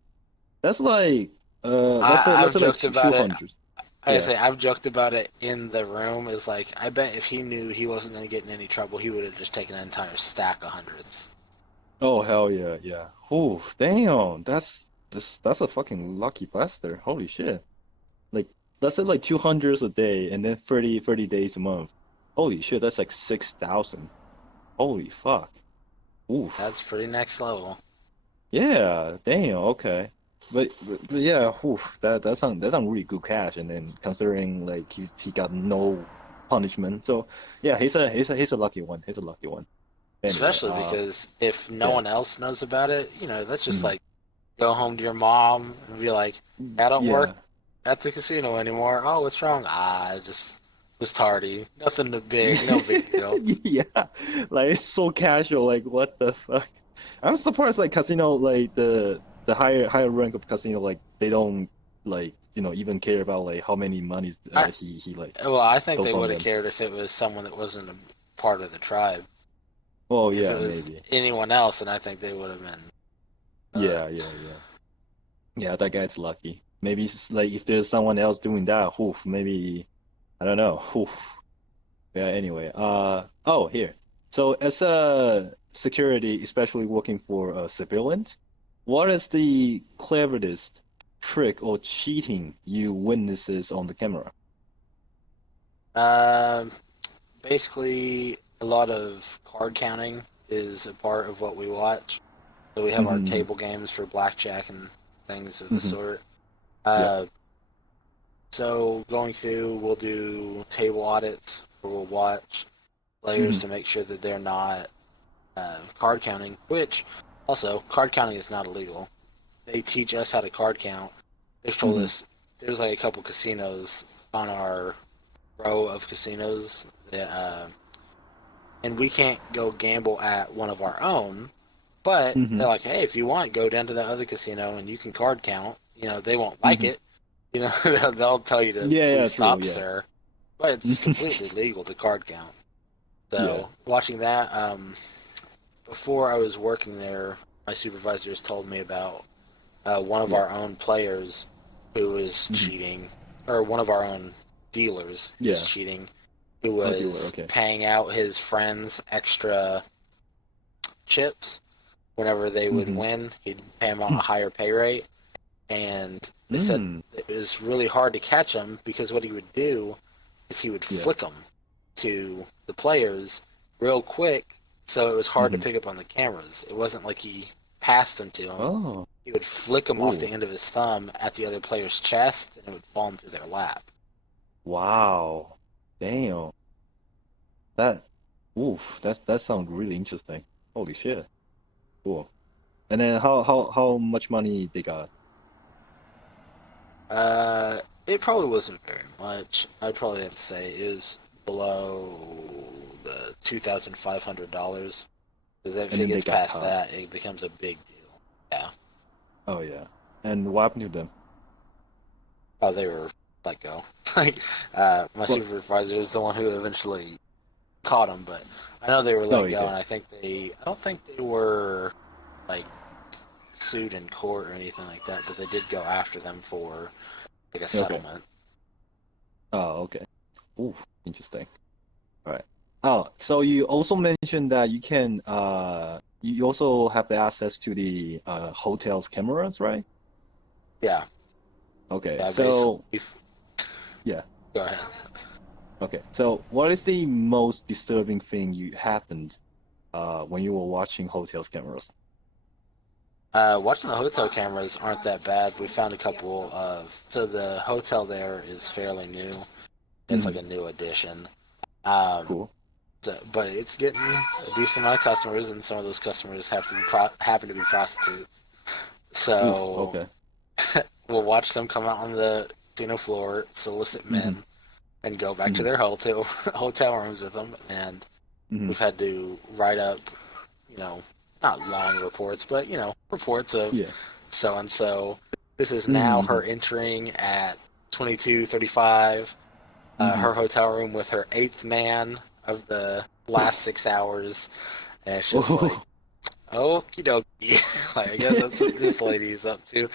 That's like I've joked like about 200. I've joked about it in the room. Is like, I bet if he knew he wasn't going to get in any trouble, he would have just taken an entire stack of hundreds. Oh hell yeah, yeah. Oh damn, that's a fucking lucky bastard. Holy shit. Like let's say like 200 a day and then 30 days a month. Holy shit, that's like 6,000. Holy fuck. Oof. That's pretty next level. Yeah, damn, okay. But yeah, oof, that sounds really good cash, and then considering like he got no punishment, so yeah, he's a lucky one. He's a lucky one. Anyway, especially because if no one else knows about it, that's just like go home to your mom and be like, I don't work at the casino anymore. Oh, what's wrong? I just was tardy. Nothing too big, no big deal. Yeah, like it's so casual. Like what the fuck? I'm surprised. Like casino, like the higher rank of casino, like they don't like even care about like how many monies he like. Well, I think they would have them. cared if it was someone that wasn't a part of the tribe. Oh if yeah, it was maybe anyone else, and I think they would have been. Yeah. That guy's lucky. Maybe it's like if there's someone else doing that, oof, maybe I don't know. Oof. Yeah. Anyway, oh here. So as a security, especially working for civilians, what is the cleverest trick or cheating you witnesses on the camera? Basically, a lot of card counting is a part of what we watch. So we have our table games for blackjack and things of the sort. So going through, we'll do table audits, where we'll watch players to make sure that they're not card counting, which also, card counting is not illegal. They teach us how to card count. They've told us there's like a couple casinos on our row of casinos that, and we can't go gamble at one of our own, but they're like, hey, if you want, go down to that other casino and you can card count. They won't like it. They'll tell you to please stop, sir. But it's completely legal to card count. So watching that, before I was working there, my supervisors told me about one of our own players who was cheating, or one of our own dealers who was cheating, who was paying out his friends extra chips whenever they would win. He'd pay them out a higher pay rate, and they said it was really hard to catch him because what he would do is he would flick them to the players real quick, so it was hard to pick up on the cameras. It wasn't like he passed them to him. Oh. He would flick them off the end of his thumb at the other player's chest, and it would fall into their lap. Wow. Damn. That sounds really interesting. Holy shit. Cool. And then how much money they got? It probably wasn't very much. I'd probably have to say it was below the $2,500. Because if it gets past that, it becomes a big deal. Yeah. Oh yeah. And what happened to them? Oh, they were let go. My supervisor is the one who eventually caught them, but I know they were let go, and I don't think they were like sued in court or anything like that, but they did go after them for like a settlement. Oh, okay. Ooh, interesting. All right. Oh, so you also mentioned that you can you also have the access to the hotel's cameras, right? Yeah. Okay. Yeah, so yeah. Go ahead. Okay. So what is the most disturbing thing you happened when you were watching hotels cameras? Watching the hotel cameras aren't that bad. We found a couple of. So the hotel there is fairly new. It's like a new addition. Cool. But it's getting a decent amount of customers, and some of those customers happen to be prostitutes. So we'll watch them come out on the casino floor, solicit men, and go back to their hotel rooms with them. And we've had to write up, not long reports, but reports of so and so. This is now her entering at 22:35. Her hotel room with her 8th man of the last 6 hours, and it's just like, okie dokie. Like, I guess that's what this lady is up to.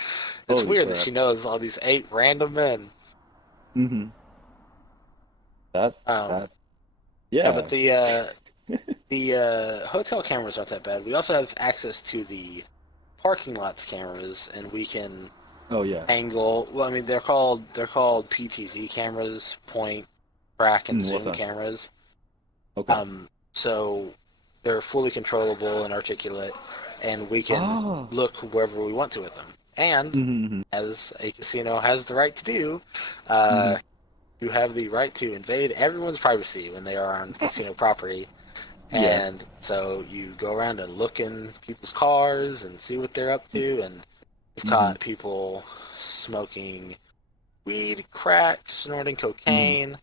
It's weird that she knows all these 8 random men. That yeah, but the hotel cameras aren't that bad. We also have access to the parking lots cameras, and we can angle. Well, I mean, they're called PTZ cameras, point, track, and zoom cameras. Okay. So they're fully controllable and articulate, and we can look wherever we want to with them. And as a casino has the right to do, you have the right to invade everyone's privacy when they are on casino property. And so you go around and look in people's cars and see what they're up to, and we've caught people smoking weed, crack, snorting cocaine,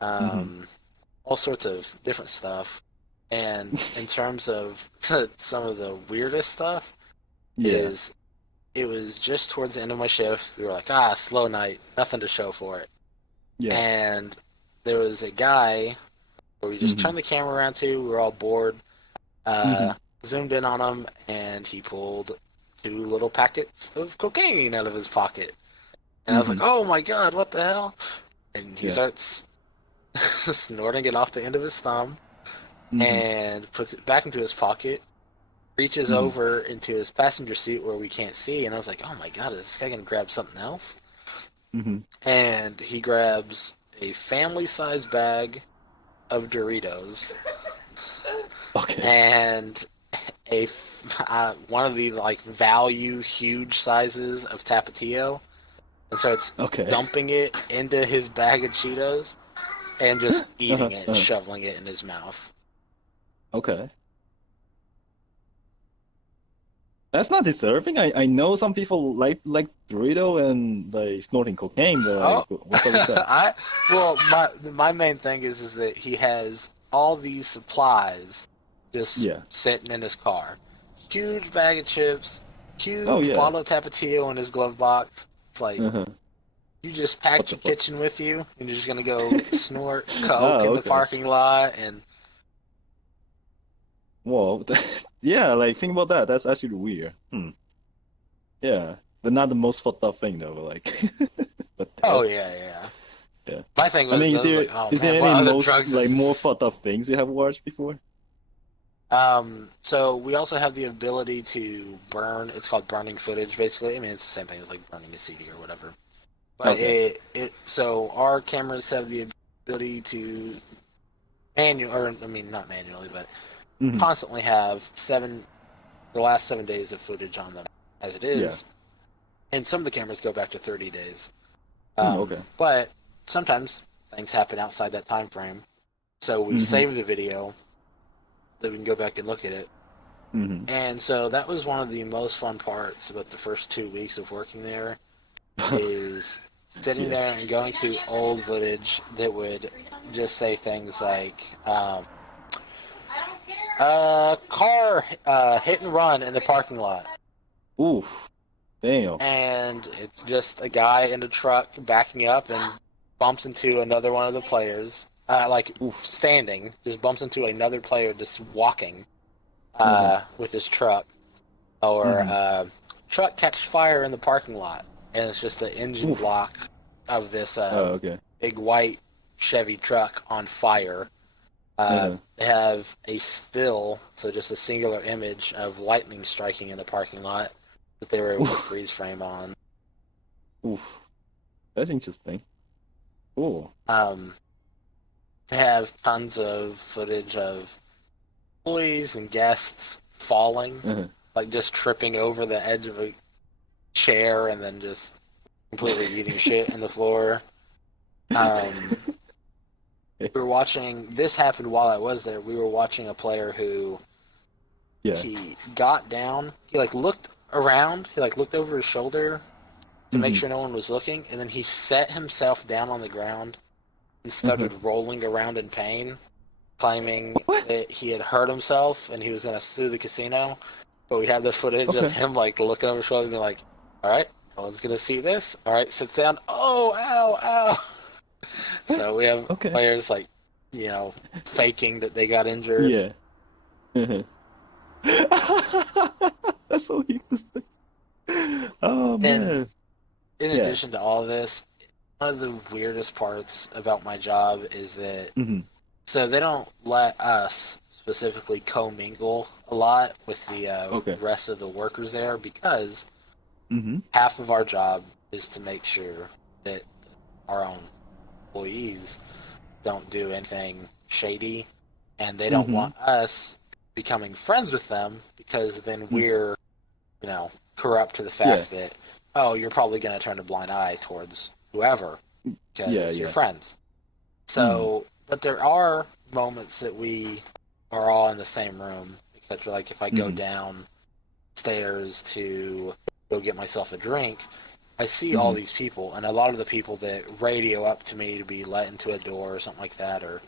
all sorts of different stuff. And in terms of some of the weirdest stuff, it was just towards the end of my shift. We were like, slow night, nothing to show for it. And there was a guy where we just turned the camera around to. We were all bored. Zoomed in on him, and he pulled 2 little packets of cocaine out of his pocket. And I was like, oh my god, what the hell? And he starts snorting it off the end of his thumb and puts it back into his pocket, reaches over into his passenger seat where we can't see, and I was like, oh my god, is this guy going to grab something else? And he grabs a family-sized bag of Doritos and one of the value huge sizes of Tapatio, and starts dumping it into his bag of Cheetos and just eating it and shoveling it in his mouth. Okay. That's not disturbing. I know some people like Dorito and snorting cocaine, but what's up with that? My main thing is that he has all these supplies just sitting in his car. Huge bag of chips, huge bottle of Tapatio in his glove box. It's like you just packed your kitchen with you, and you're just gonna go snort coke in the parking lot and. Whoa, think about that. That's actually weird. Yeah, but not the most fucked up thing though. But yeah. My thing was, is there any more fucked up things you have watched before? So we also have the ability to burn. It's called burning footage, basically. I mean, it's the same thing as burning a CD or whatever. But so our cameras have the ability to not manually, but constantly have the last 7 days of footage on them as it is, and some of the cameras go back to 30 days. But sometimes things happen outside that time frame, so we save the video so we can go back and look at it. And so that was one of the most fun parts about the first 2 weeks of working there, is sitting there and going through old footage that would just say things like, car hit and run in the parking lot. Oof. Damn. And it's just a guy in a truck backing up and bumps into another one of the players. Standing, just bumps into another player just walking with his truck. Or truck catches fire in the parking lot, and it's just the engine block of this big white Chevy truck on fire. They have a still, so just a singular image of lightning striking in the parking lot that they were able to freeze frame on. Oof. That's interesting. Cool. They have tons of footage of employees and guests falling, Uh-huh. like just tripping over the edge of a chair and then just completely eating shit in the floor. We were watching. This happened while I was there. We were watching a player who he got down. He like looked around. He like looked over his shoulder to make sure no one was looking, and then he set himself down on the ground and started rolling around in pain, claiming that he had hurt himself and he was going to sue the casino. But we have the footage of him like looking over his shoulder and being like, "All right, no one's going to see this. All right, sits down. Oh, ow, ow." So we have players like, faking that they got injured. Yeah. That's so interesting. Oh man. And in addition to all of this, one of the weirdest parts about my job is that so they don't let us specifically commingle a lot with the rest of the workers there because half of our job is to make sure that our own employees don't do anything shady, and they don't want us becoming friends with them because then we're, corrupt to the fact that, oh, you're probably going to turn a blind eye towards whoever because you're friends. So, but there are moments that we are all in the same room, etc. Like if I go downstairs to go get myself a drink, I see all these people, and a lot of the people that radio up to me to be let into a door or something like that, or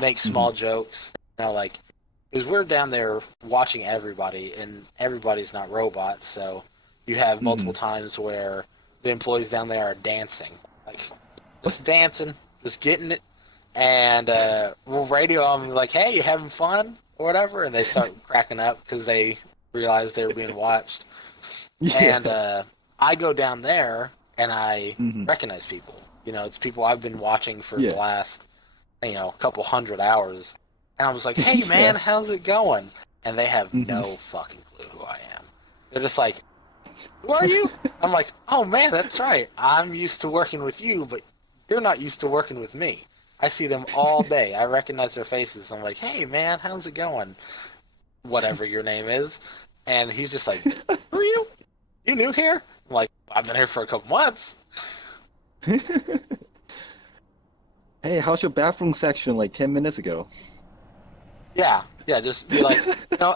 make small jokes, because we're down there watching everybody, and everybody's not robots, so you have multiple times where the employees down there are dancing, just dancing, just getting it, and we'll radio them like, "Hey, you having fun?" or whatever, and they start cracking up because they realize they're being watched, and I go down there and I recognize people. It's people I've been watching for the last, couple hundred hours. And I was like, "Hey, man, how's it going?" And they have no fucking clue who I am. They're just like, "Who are you?" I'm like, "Oh, man, that's right. I'm used to working with you, but you're not used to working with me." I see them all day. I recognize their faces. I'm like, "Hey, man, how's it going?" Whatever your name is. And he's just like, "Who are you? You new here?" I'm like, "I've been here for a couple months." Hey, how's your bathroom section like 10 minutes ago? Yeah, just be like,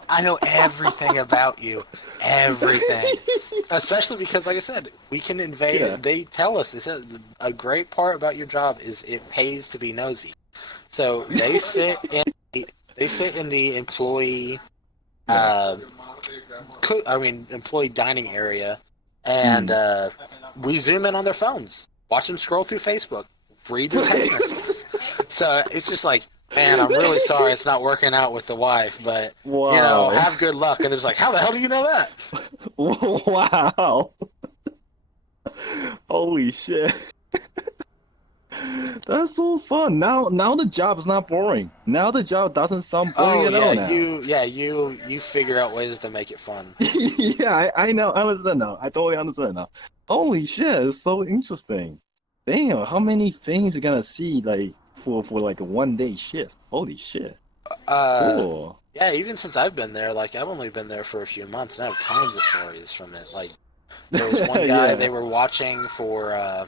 I know everything about you. Everything. Especially because, like I said, we can invade. Yeah. They tell us, they said, a great part about your job is it pays to be nosy. So they sit in the employee employee dining area, and we zoom in on their phones, watch them scroll through Facebook, read their text messages. So it's just like, "Man, I'm really sorry it's not working out with the wife, but have good luck." And there's like, "How the hell do you know that?" Wow. Holy shit. That's so fun. Now the job is not boring. Now the job doesn't sound boring at all now. You figure out ways to make it fun. Yeah, I know. I understand now. I totally understand now. Holy shit, it's so interesting. Damn, how many things you're gonna see for like a 1-day shift? Holy shit. Cool. Yeah, even since I've been there, I've only been there for a few months, and I have tons of stories from it. There was one guy they were watching for.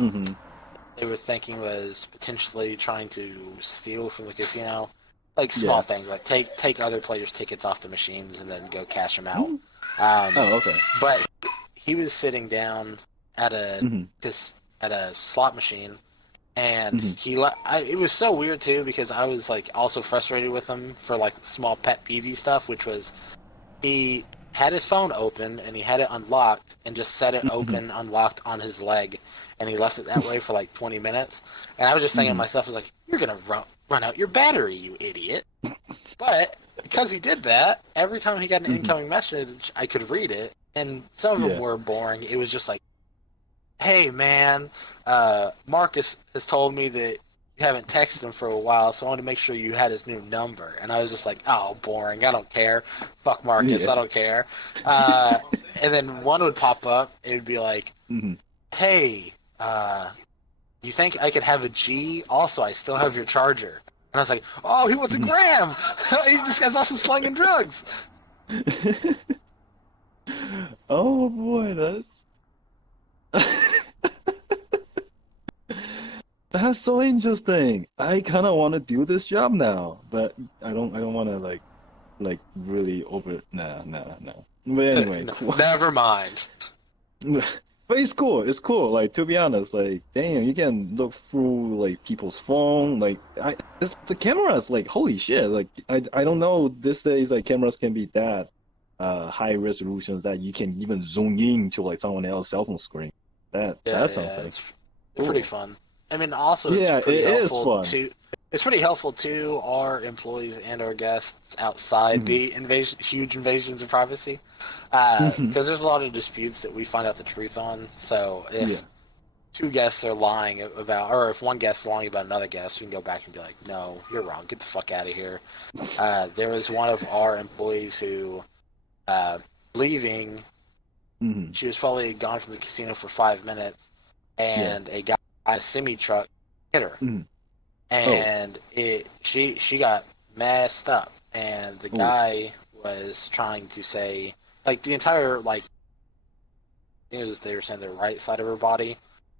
They were thinking was potentially trying to steal from the casino, small things, like take other players' tickets off the machines and then go cash them out. Okay. But he was sitting down at a slot machine, and it was so weird too because I was also frustrated with him for small pet peeve stuff, which was he had his phone open and he had it unlocked and just set it open unlocked on his leg, and he left it that way for 20 minutes, and I was just thinking to myself, I was like, "You're gonna run out your battery, you idiot." But because he did that, every time he got an incoming message I could read it, and some of them were boring. It was just like, "Hey man, Marcus has told me that you haven't texted him for a while, so I wanted to make sure you had his new number." And I was just like, "Oh, boring. I don't care. Fuck Marcus. I don't care." And then one would pop up. It would be like, "Hey, you think I could have a G? Also, I still have your charger." And I was like, oh, he wants a gram! This guy's also slanging drugs! Oh boy, that's so interesting. I kind of want to do this job now, but I don't want to like really over. Nah. But anyway, No, cool. never mind. But it's cool. It's cool. Like, to be honest, like, damn, you can look through like people's phone. Like, the cameras, like, holy shit. Like, I don't know these days, like, cameras can be that high resolutions that you can even zoom in to like someone else's cell phone screen. That's something. It's pretty fun. I mean, also it's Yeah, pretty it is helpful fun. It's pretty helpful to our employees and our guests outside the huge invasions of privacy, because there's a lot of disputes that we find out the truth on. So if two guests are lying about, or if one guest is lying about another guest, we can go back and be like, no, you're wrong. Get the fuck out of here. There was one of our employees who, leaving, she was probably gone from the casino for 5 minutes, and a guy in a semi truck hit her, and she got messed up, and the guy was trying to say, like, the entire, like, I think they were saying the right side of her body.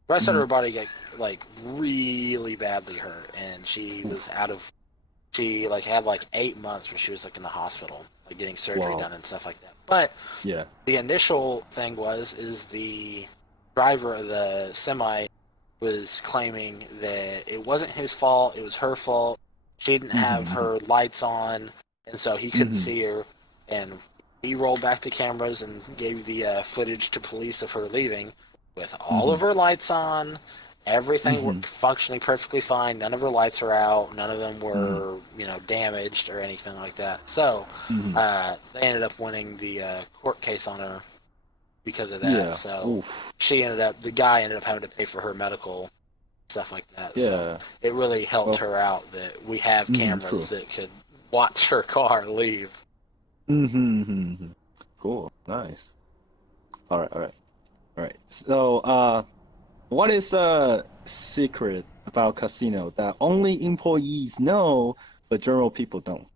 Right side of her body got like really badly hurt, and she was she like had like 8 months where she was like in the hospital, like getting surgery done and stuff like that. But the initial thing is the driver of the semi was claiming that it wasn't his fault, it was her fault. She didn't have her lights on, and so he couldn't see her. And he rolled back the cameras and gave the footage to police of her leaving with all of her lights on, everything were functioning perfectly fine. None of her lights are out. None of them were, damaged or anything like that. So they ended up winning the court case on her because of that. Yeah. So the guy ended up having to pay for her medical stuff like that. Yeah. So it really helped her out that we have cameras that could watch her car leave. Cool. Nice. All right. So, what is a secret about casino that only employees know, but general people don't?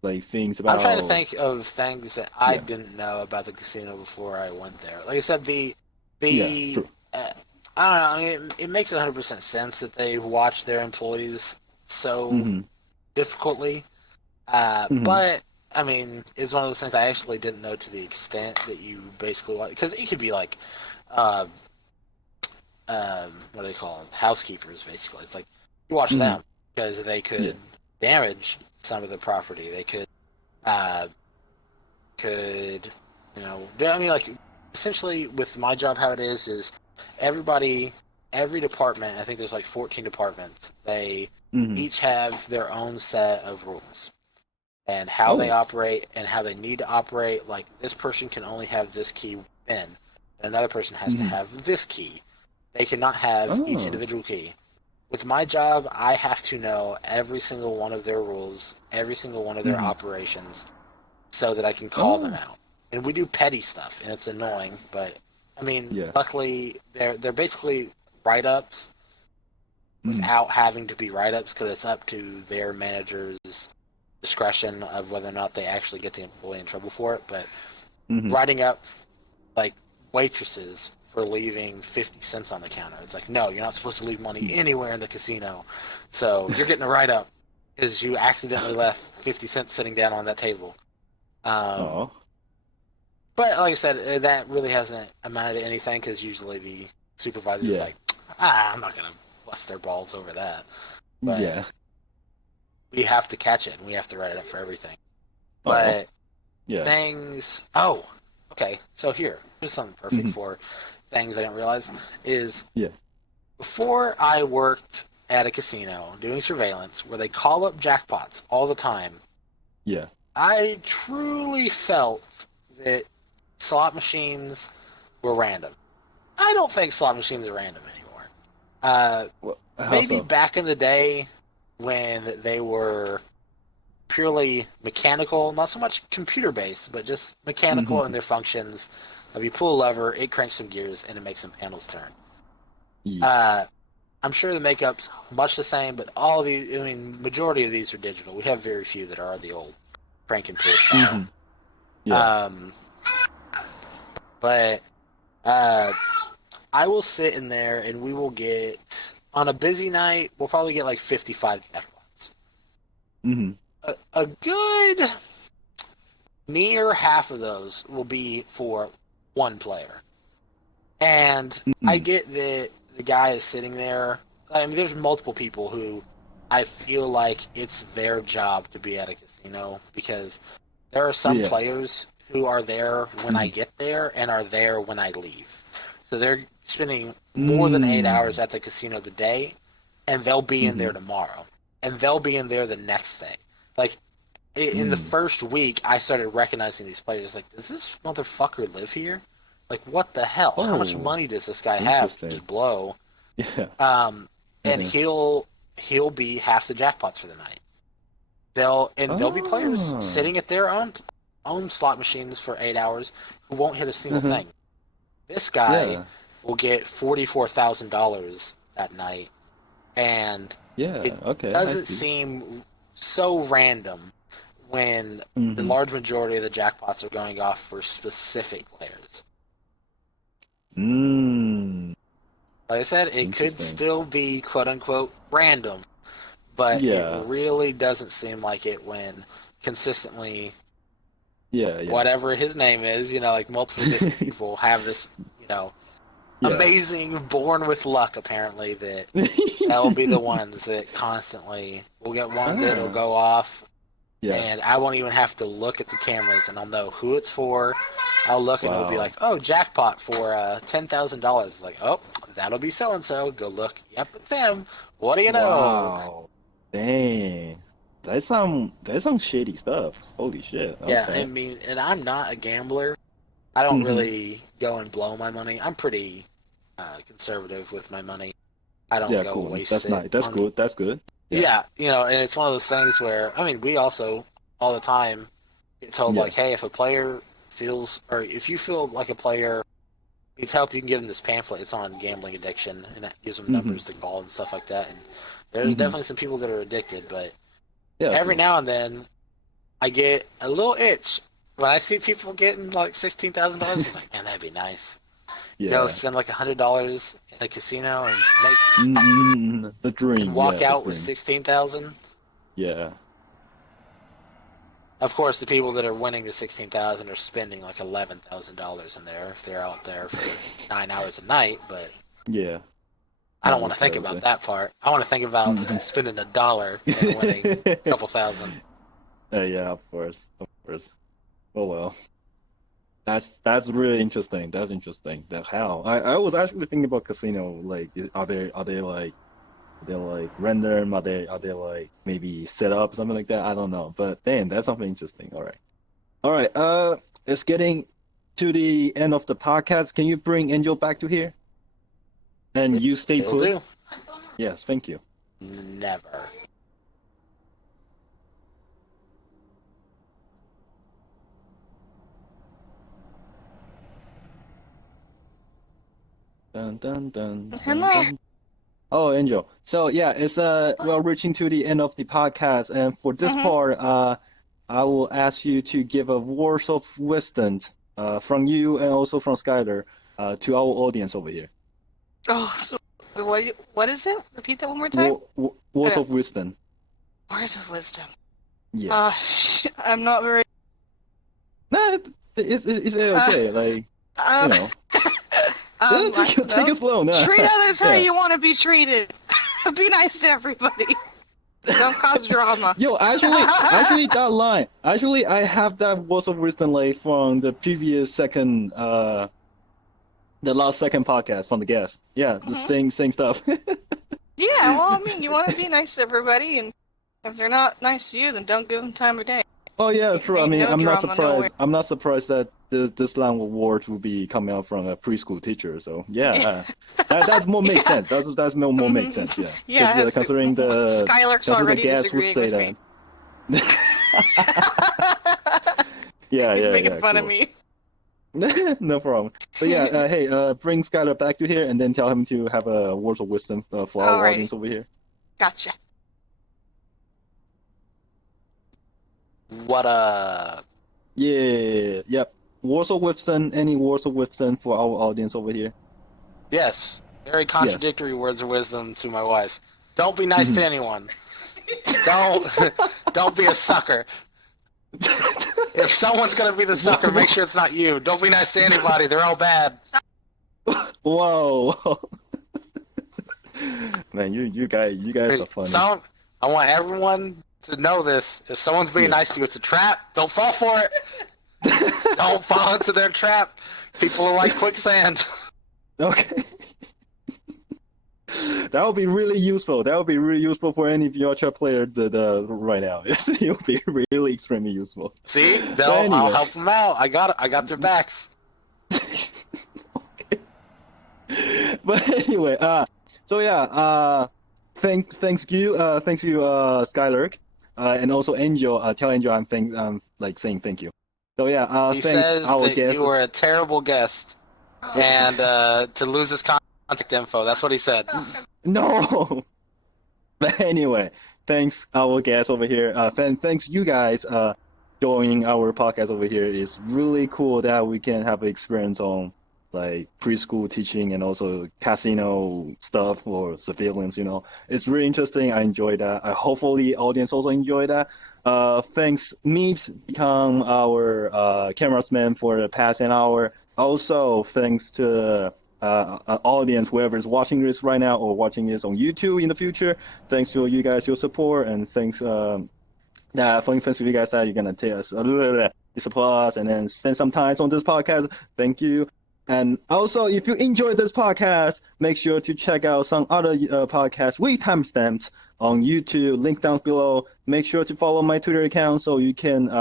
Like things about. I'm trying to think of things that I didn't know about the casino before I went there. Like I said, I don't know. I mean, it makes 100% sense that they watch their employees so difficultly. But I mean, it's one of those things I actually didn't know to the extent that you basically watch, because it could be like, what do they call them? Housekeepers, basically. It's like you watch them because they could damage some of the property. They could, I mean, like, essentially with my job, how it is every department, I think there's like 14 departments, they each have their own set of rules. And how they operate and how they need to operate. Like, this person can only have this key in, and another person has to have this key. They cannot have each individual key. With my job, I have to know every single one of their rules, every single one of their operations, so that I can call them out. And we do petty stuff, and it's annoying, but I mean, luckily they're basically write-ups without having to be write-ups, because it's up to their managers' discretion of whether or not they actually get the employee in trouble for it. But writing up like waitresses for leaving 50 cents on the counter, it's like, no, you're not supposed to leave money anywhere in the casino, so you're getting a write-up because you accidentally left 50 cents sitting down on that table. But like I said, that really hasn't amounted to anything, because usually the supervisor is like, I'm not gonna bust their balls over that. But we have to catch it, and we have to write it up for everything. But things... Oh, okay. So here's something perfect for things I didn't realize. Is before I worked at a casino doing surveillance, where they call up jackpots all the time, I truly felt that slot machines were random. I don't think slot machines are random anymore. Maybe back in the day, when they were purely mechanical, not so much computer-based, but just mechanical in their functions. If you pull a lever, it cranks some gears, and it makes some panels turn. I'm sure the makeup's much the same, but majority of these are digital. We have very few that are the old crank and pull style. Mm-hmm. Yeah. But I will sit in there and we will get, on a busy night, we'll probably get like 55 jackpots. Mm-hmm. A good near half of those will be for one player. And I get that the guy is sitting there. I mean, there's multiple people who I feel like it's their job to be at a casino, because there are some players who are there when I get there and are there when I leave. So they're spending more than 8 hours at the casino the day, and they'll be in there tomorrow. And they'll be in there the next day. Like, in the first week, I started recognizing these players. Like, does this motherfucker live here? Like, what the hell? How much money does this guy have to just blow? Yeah. And he'll be half the jackpots for the night. There'll be players sitting at their own slot machines for 8 hours who won't hit a single thing. This guy will get $44,000 that night, and it doesn't seem so random when the large majority of the jackpots are going off for specific players. Like I said, it could still be quote-unquote random, but it really doesn't seem like it when consistently whatever his name is, like multiple different people have this, amazing born with luck, apparently, that'll be the ones that constantly will get one that'll go off. And I won't even have to look at the cameras, and I'll know who it's for. I'll look and it'll be like, oh, jackpot for $10,000. Like, oh, that'll be so-and-so. Go look. Yep, it's him. What do you know? Wow. Dang. That's some shady stuff. Holy shit. Okay. Yeah, I mean, and I'm not a gambler. I don't really go and blow my money. I'm pretty conservative with my money. I don't go waste That's it. nice. That's good. That's good. Yeah, and it's one of those things where, I mean, we also, all the time, get told, like, hey, if a player feels, or if you feel like a player needs help, you can give them this pamphlet. It's on gambling addiction, and that gives them numbers to call and stuff like that. And there's definitely some people that are addicted, but every now and then, I get a little itch. When I see people getting, like, $16,000, I'm like, man, that'd be nice. Spend like $100 in a casino and make the dream. And walk out with $16,000. Yeah. Of course, the people that are winning the $16,000 are spending like $11,000 in there if they're out there for 9 hours a night. But I don't want to think about that part. I want to think about spending $1 and winning a couple thousand. Yeah, of course. Oh well. That's really interesting. That's interesting. How I was actually thinking about casino. Like, are they like random? Are they like maybe set up something like that? I don't know. But damn, that's something interesting. All right. It's getting to the end of the podcast. Can you bring Angel back to here? And you stay put. Yes, thank you. Never. Dun dun dun. Hello. Oh, Angel. So yeah, it's we're reaching to the end of the podcast, and for this part, I will ask you to give a words of wisdom from you and also from Skylar to our audience over here. Oh, so what is it? Repeat that one more time. Words of wisdom. Words of wisdom. Yeah. I'm not very. Nah, it's okay. Like, take it slow now. Treat others how you want to be treated. Be nice to everybody. Don't cause drama. Yo, actually, that line. Actually, I have that words of wisdom like from the previous second, the last second podcast from the guest. Yeah, the same stuff. Yeah, well, I mean, you want to be nice to everybody, and if they're not nice to you, then don't give them time of day. Oh yeah, true. I mean, I'm not surprised. Nowhere. I'm not surprised that this line of words will be coming out from a preschool teacher. So yeah, that's more makes sense. That's more makes sense. Yeah. Yeah. Considering the Skylark's already disagreeing with me. Yeah, He's making fun of me. No problem. But yeah, hey, bring Skylar back to here and then tell him to have a words of wisdom for our Alrighty. audience over here. Gotcha. What Yeah, yep. Words of wisdom, any words of wisdom for our audience over here? Yes. Very contradictory words of wisdom to my wife. Don't be nice to anyone. Don't be a sucker. If someone's gonna be the sucker, make sure it's not you. Don't be nice to anybody. They're all bad. Whoa. Man, you guys are funny. I want everyone to know this. If someone's being nice to you, it's a trap. Don't fall for it. Don't fall into their trap. People are like quicksand. Okay. That would be really useful. That would be really useful for any VRChat player right now. It would be really extremely useful. See? Anyway. I'll help them out. I got their backs. Okay. But anyway, so yeah, thanks you, Skylark, and also Angel. Tell Angel I'm like saying thank you. So yeah, He thanks says our that guest. you were a terrible guest, and to lose his contact info. That's what he said. No. But anyway, thanks our guest over here. Thanks you guys joining our podcast over here. It's really cool that we can have experience on like preschool teaching and also casino stuff or surveillance. It's really interesting. I enjoy that. I hopefully audience also enjoy that. Thanks Meeps become our cameraman for the past an hour. Also thanks to audience, whoever is watching this right now or watching this on YouTube in the future. Thanks to you guys, your support, and thanks to you guys that you're gonna take us support us and then spend some time on this podcast. Thank you. And also, if you enjoyed this podcast, make sure to check out some other podcasts with timestamps on YouTube. Link down below. Make sure to follow my Twitter account so you can get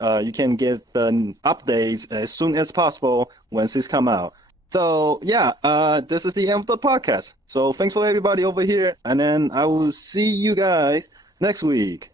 the updates as soon as possible once this come out. So yeah, this is the end of the podcast. So thanks for everybody over here, and then I will see you guys next week.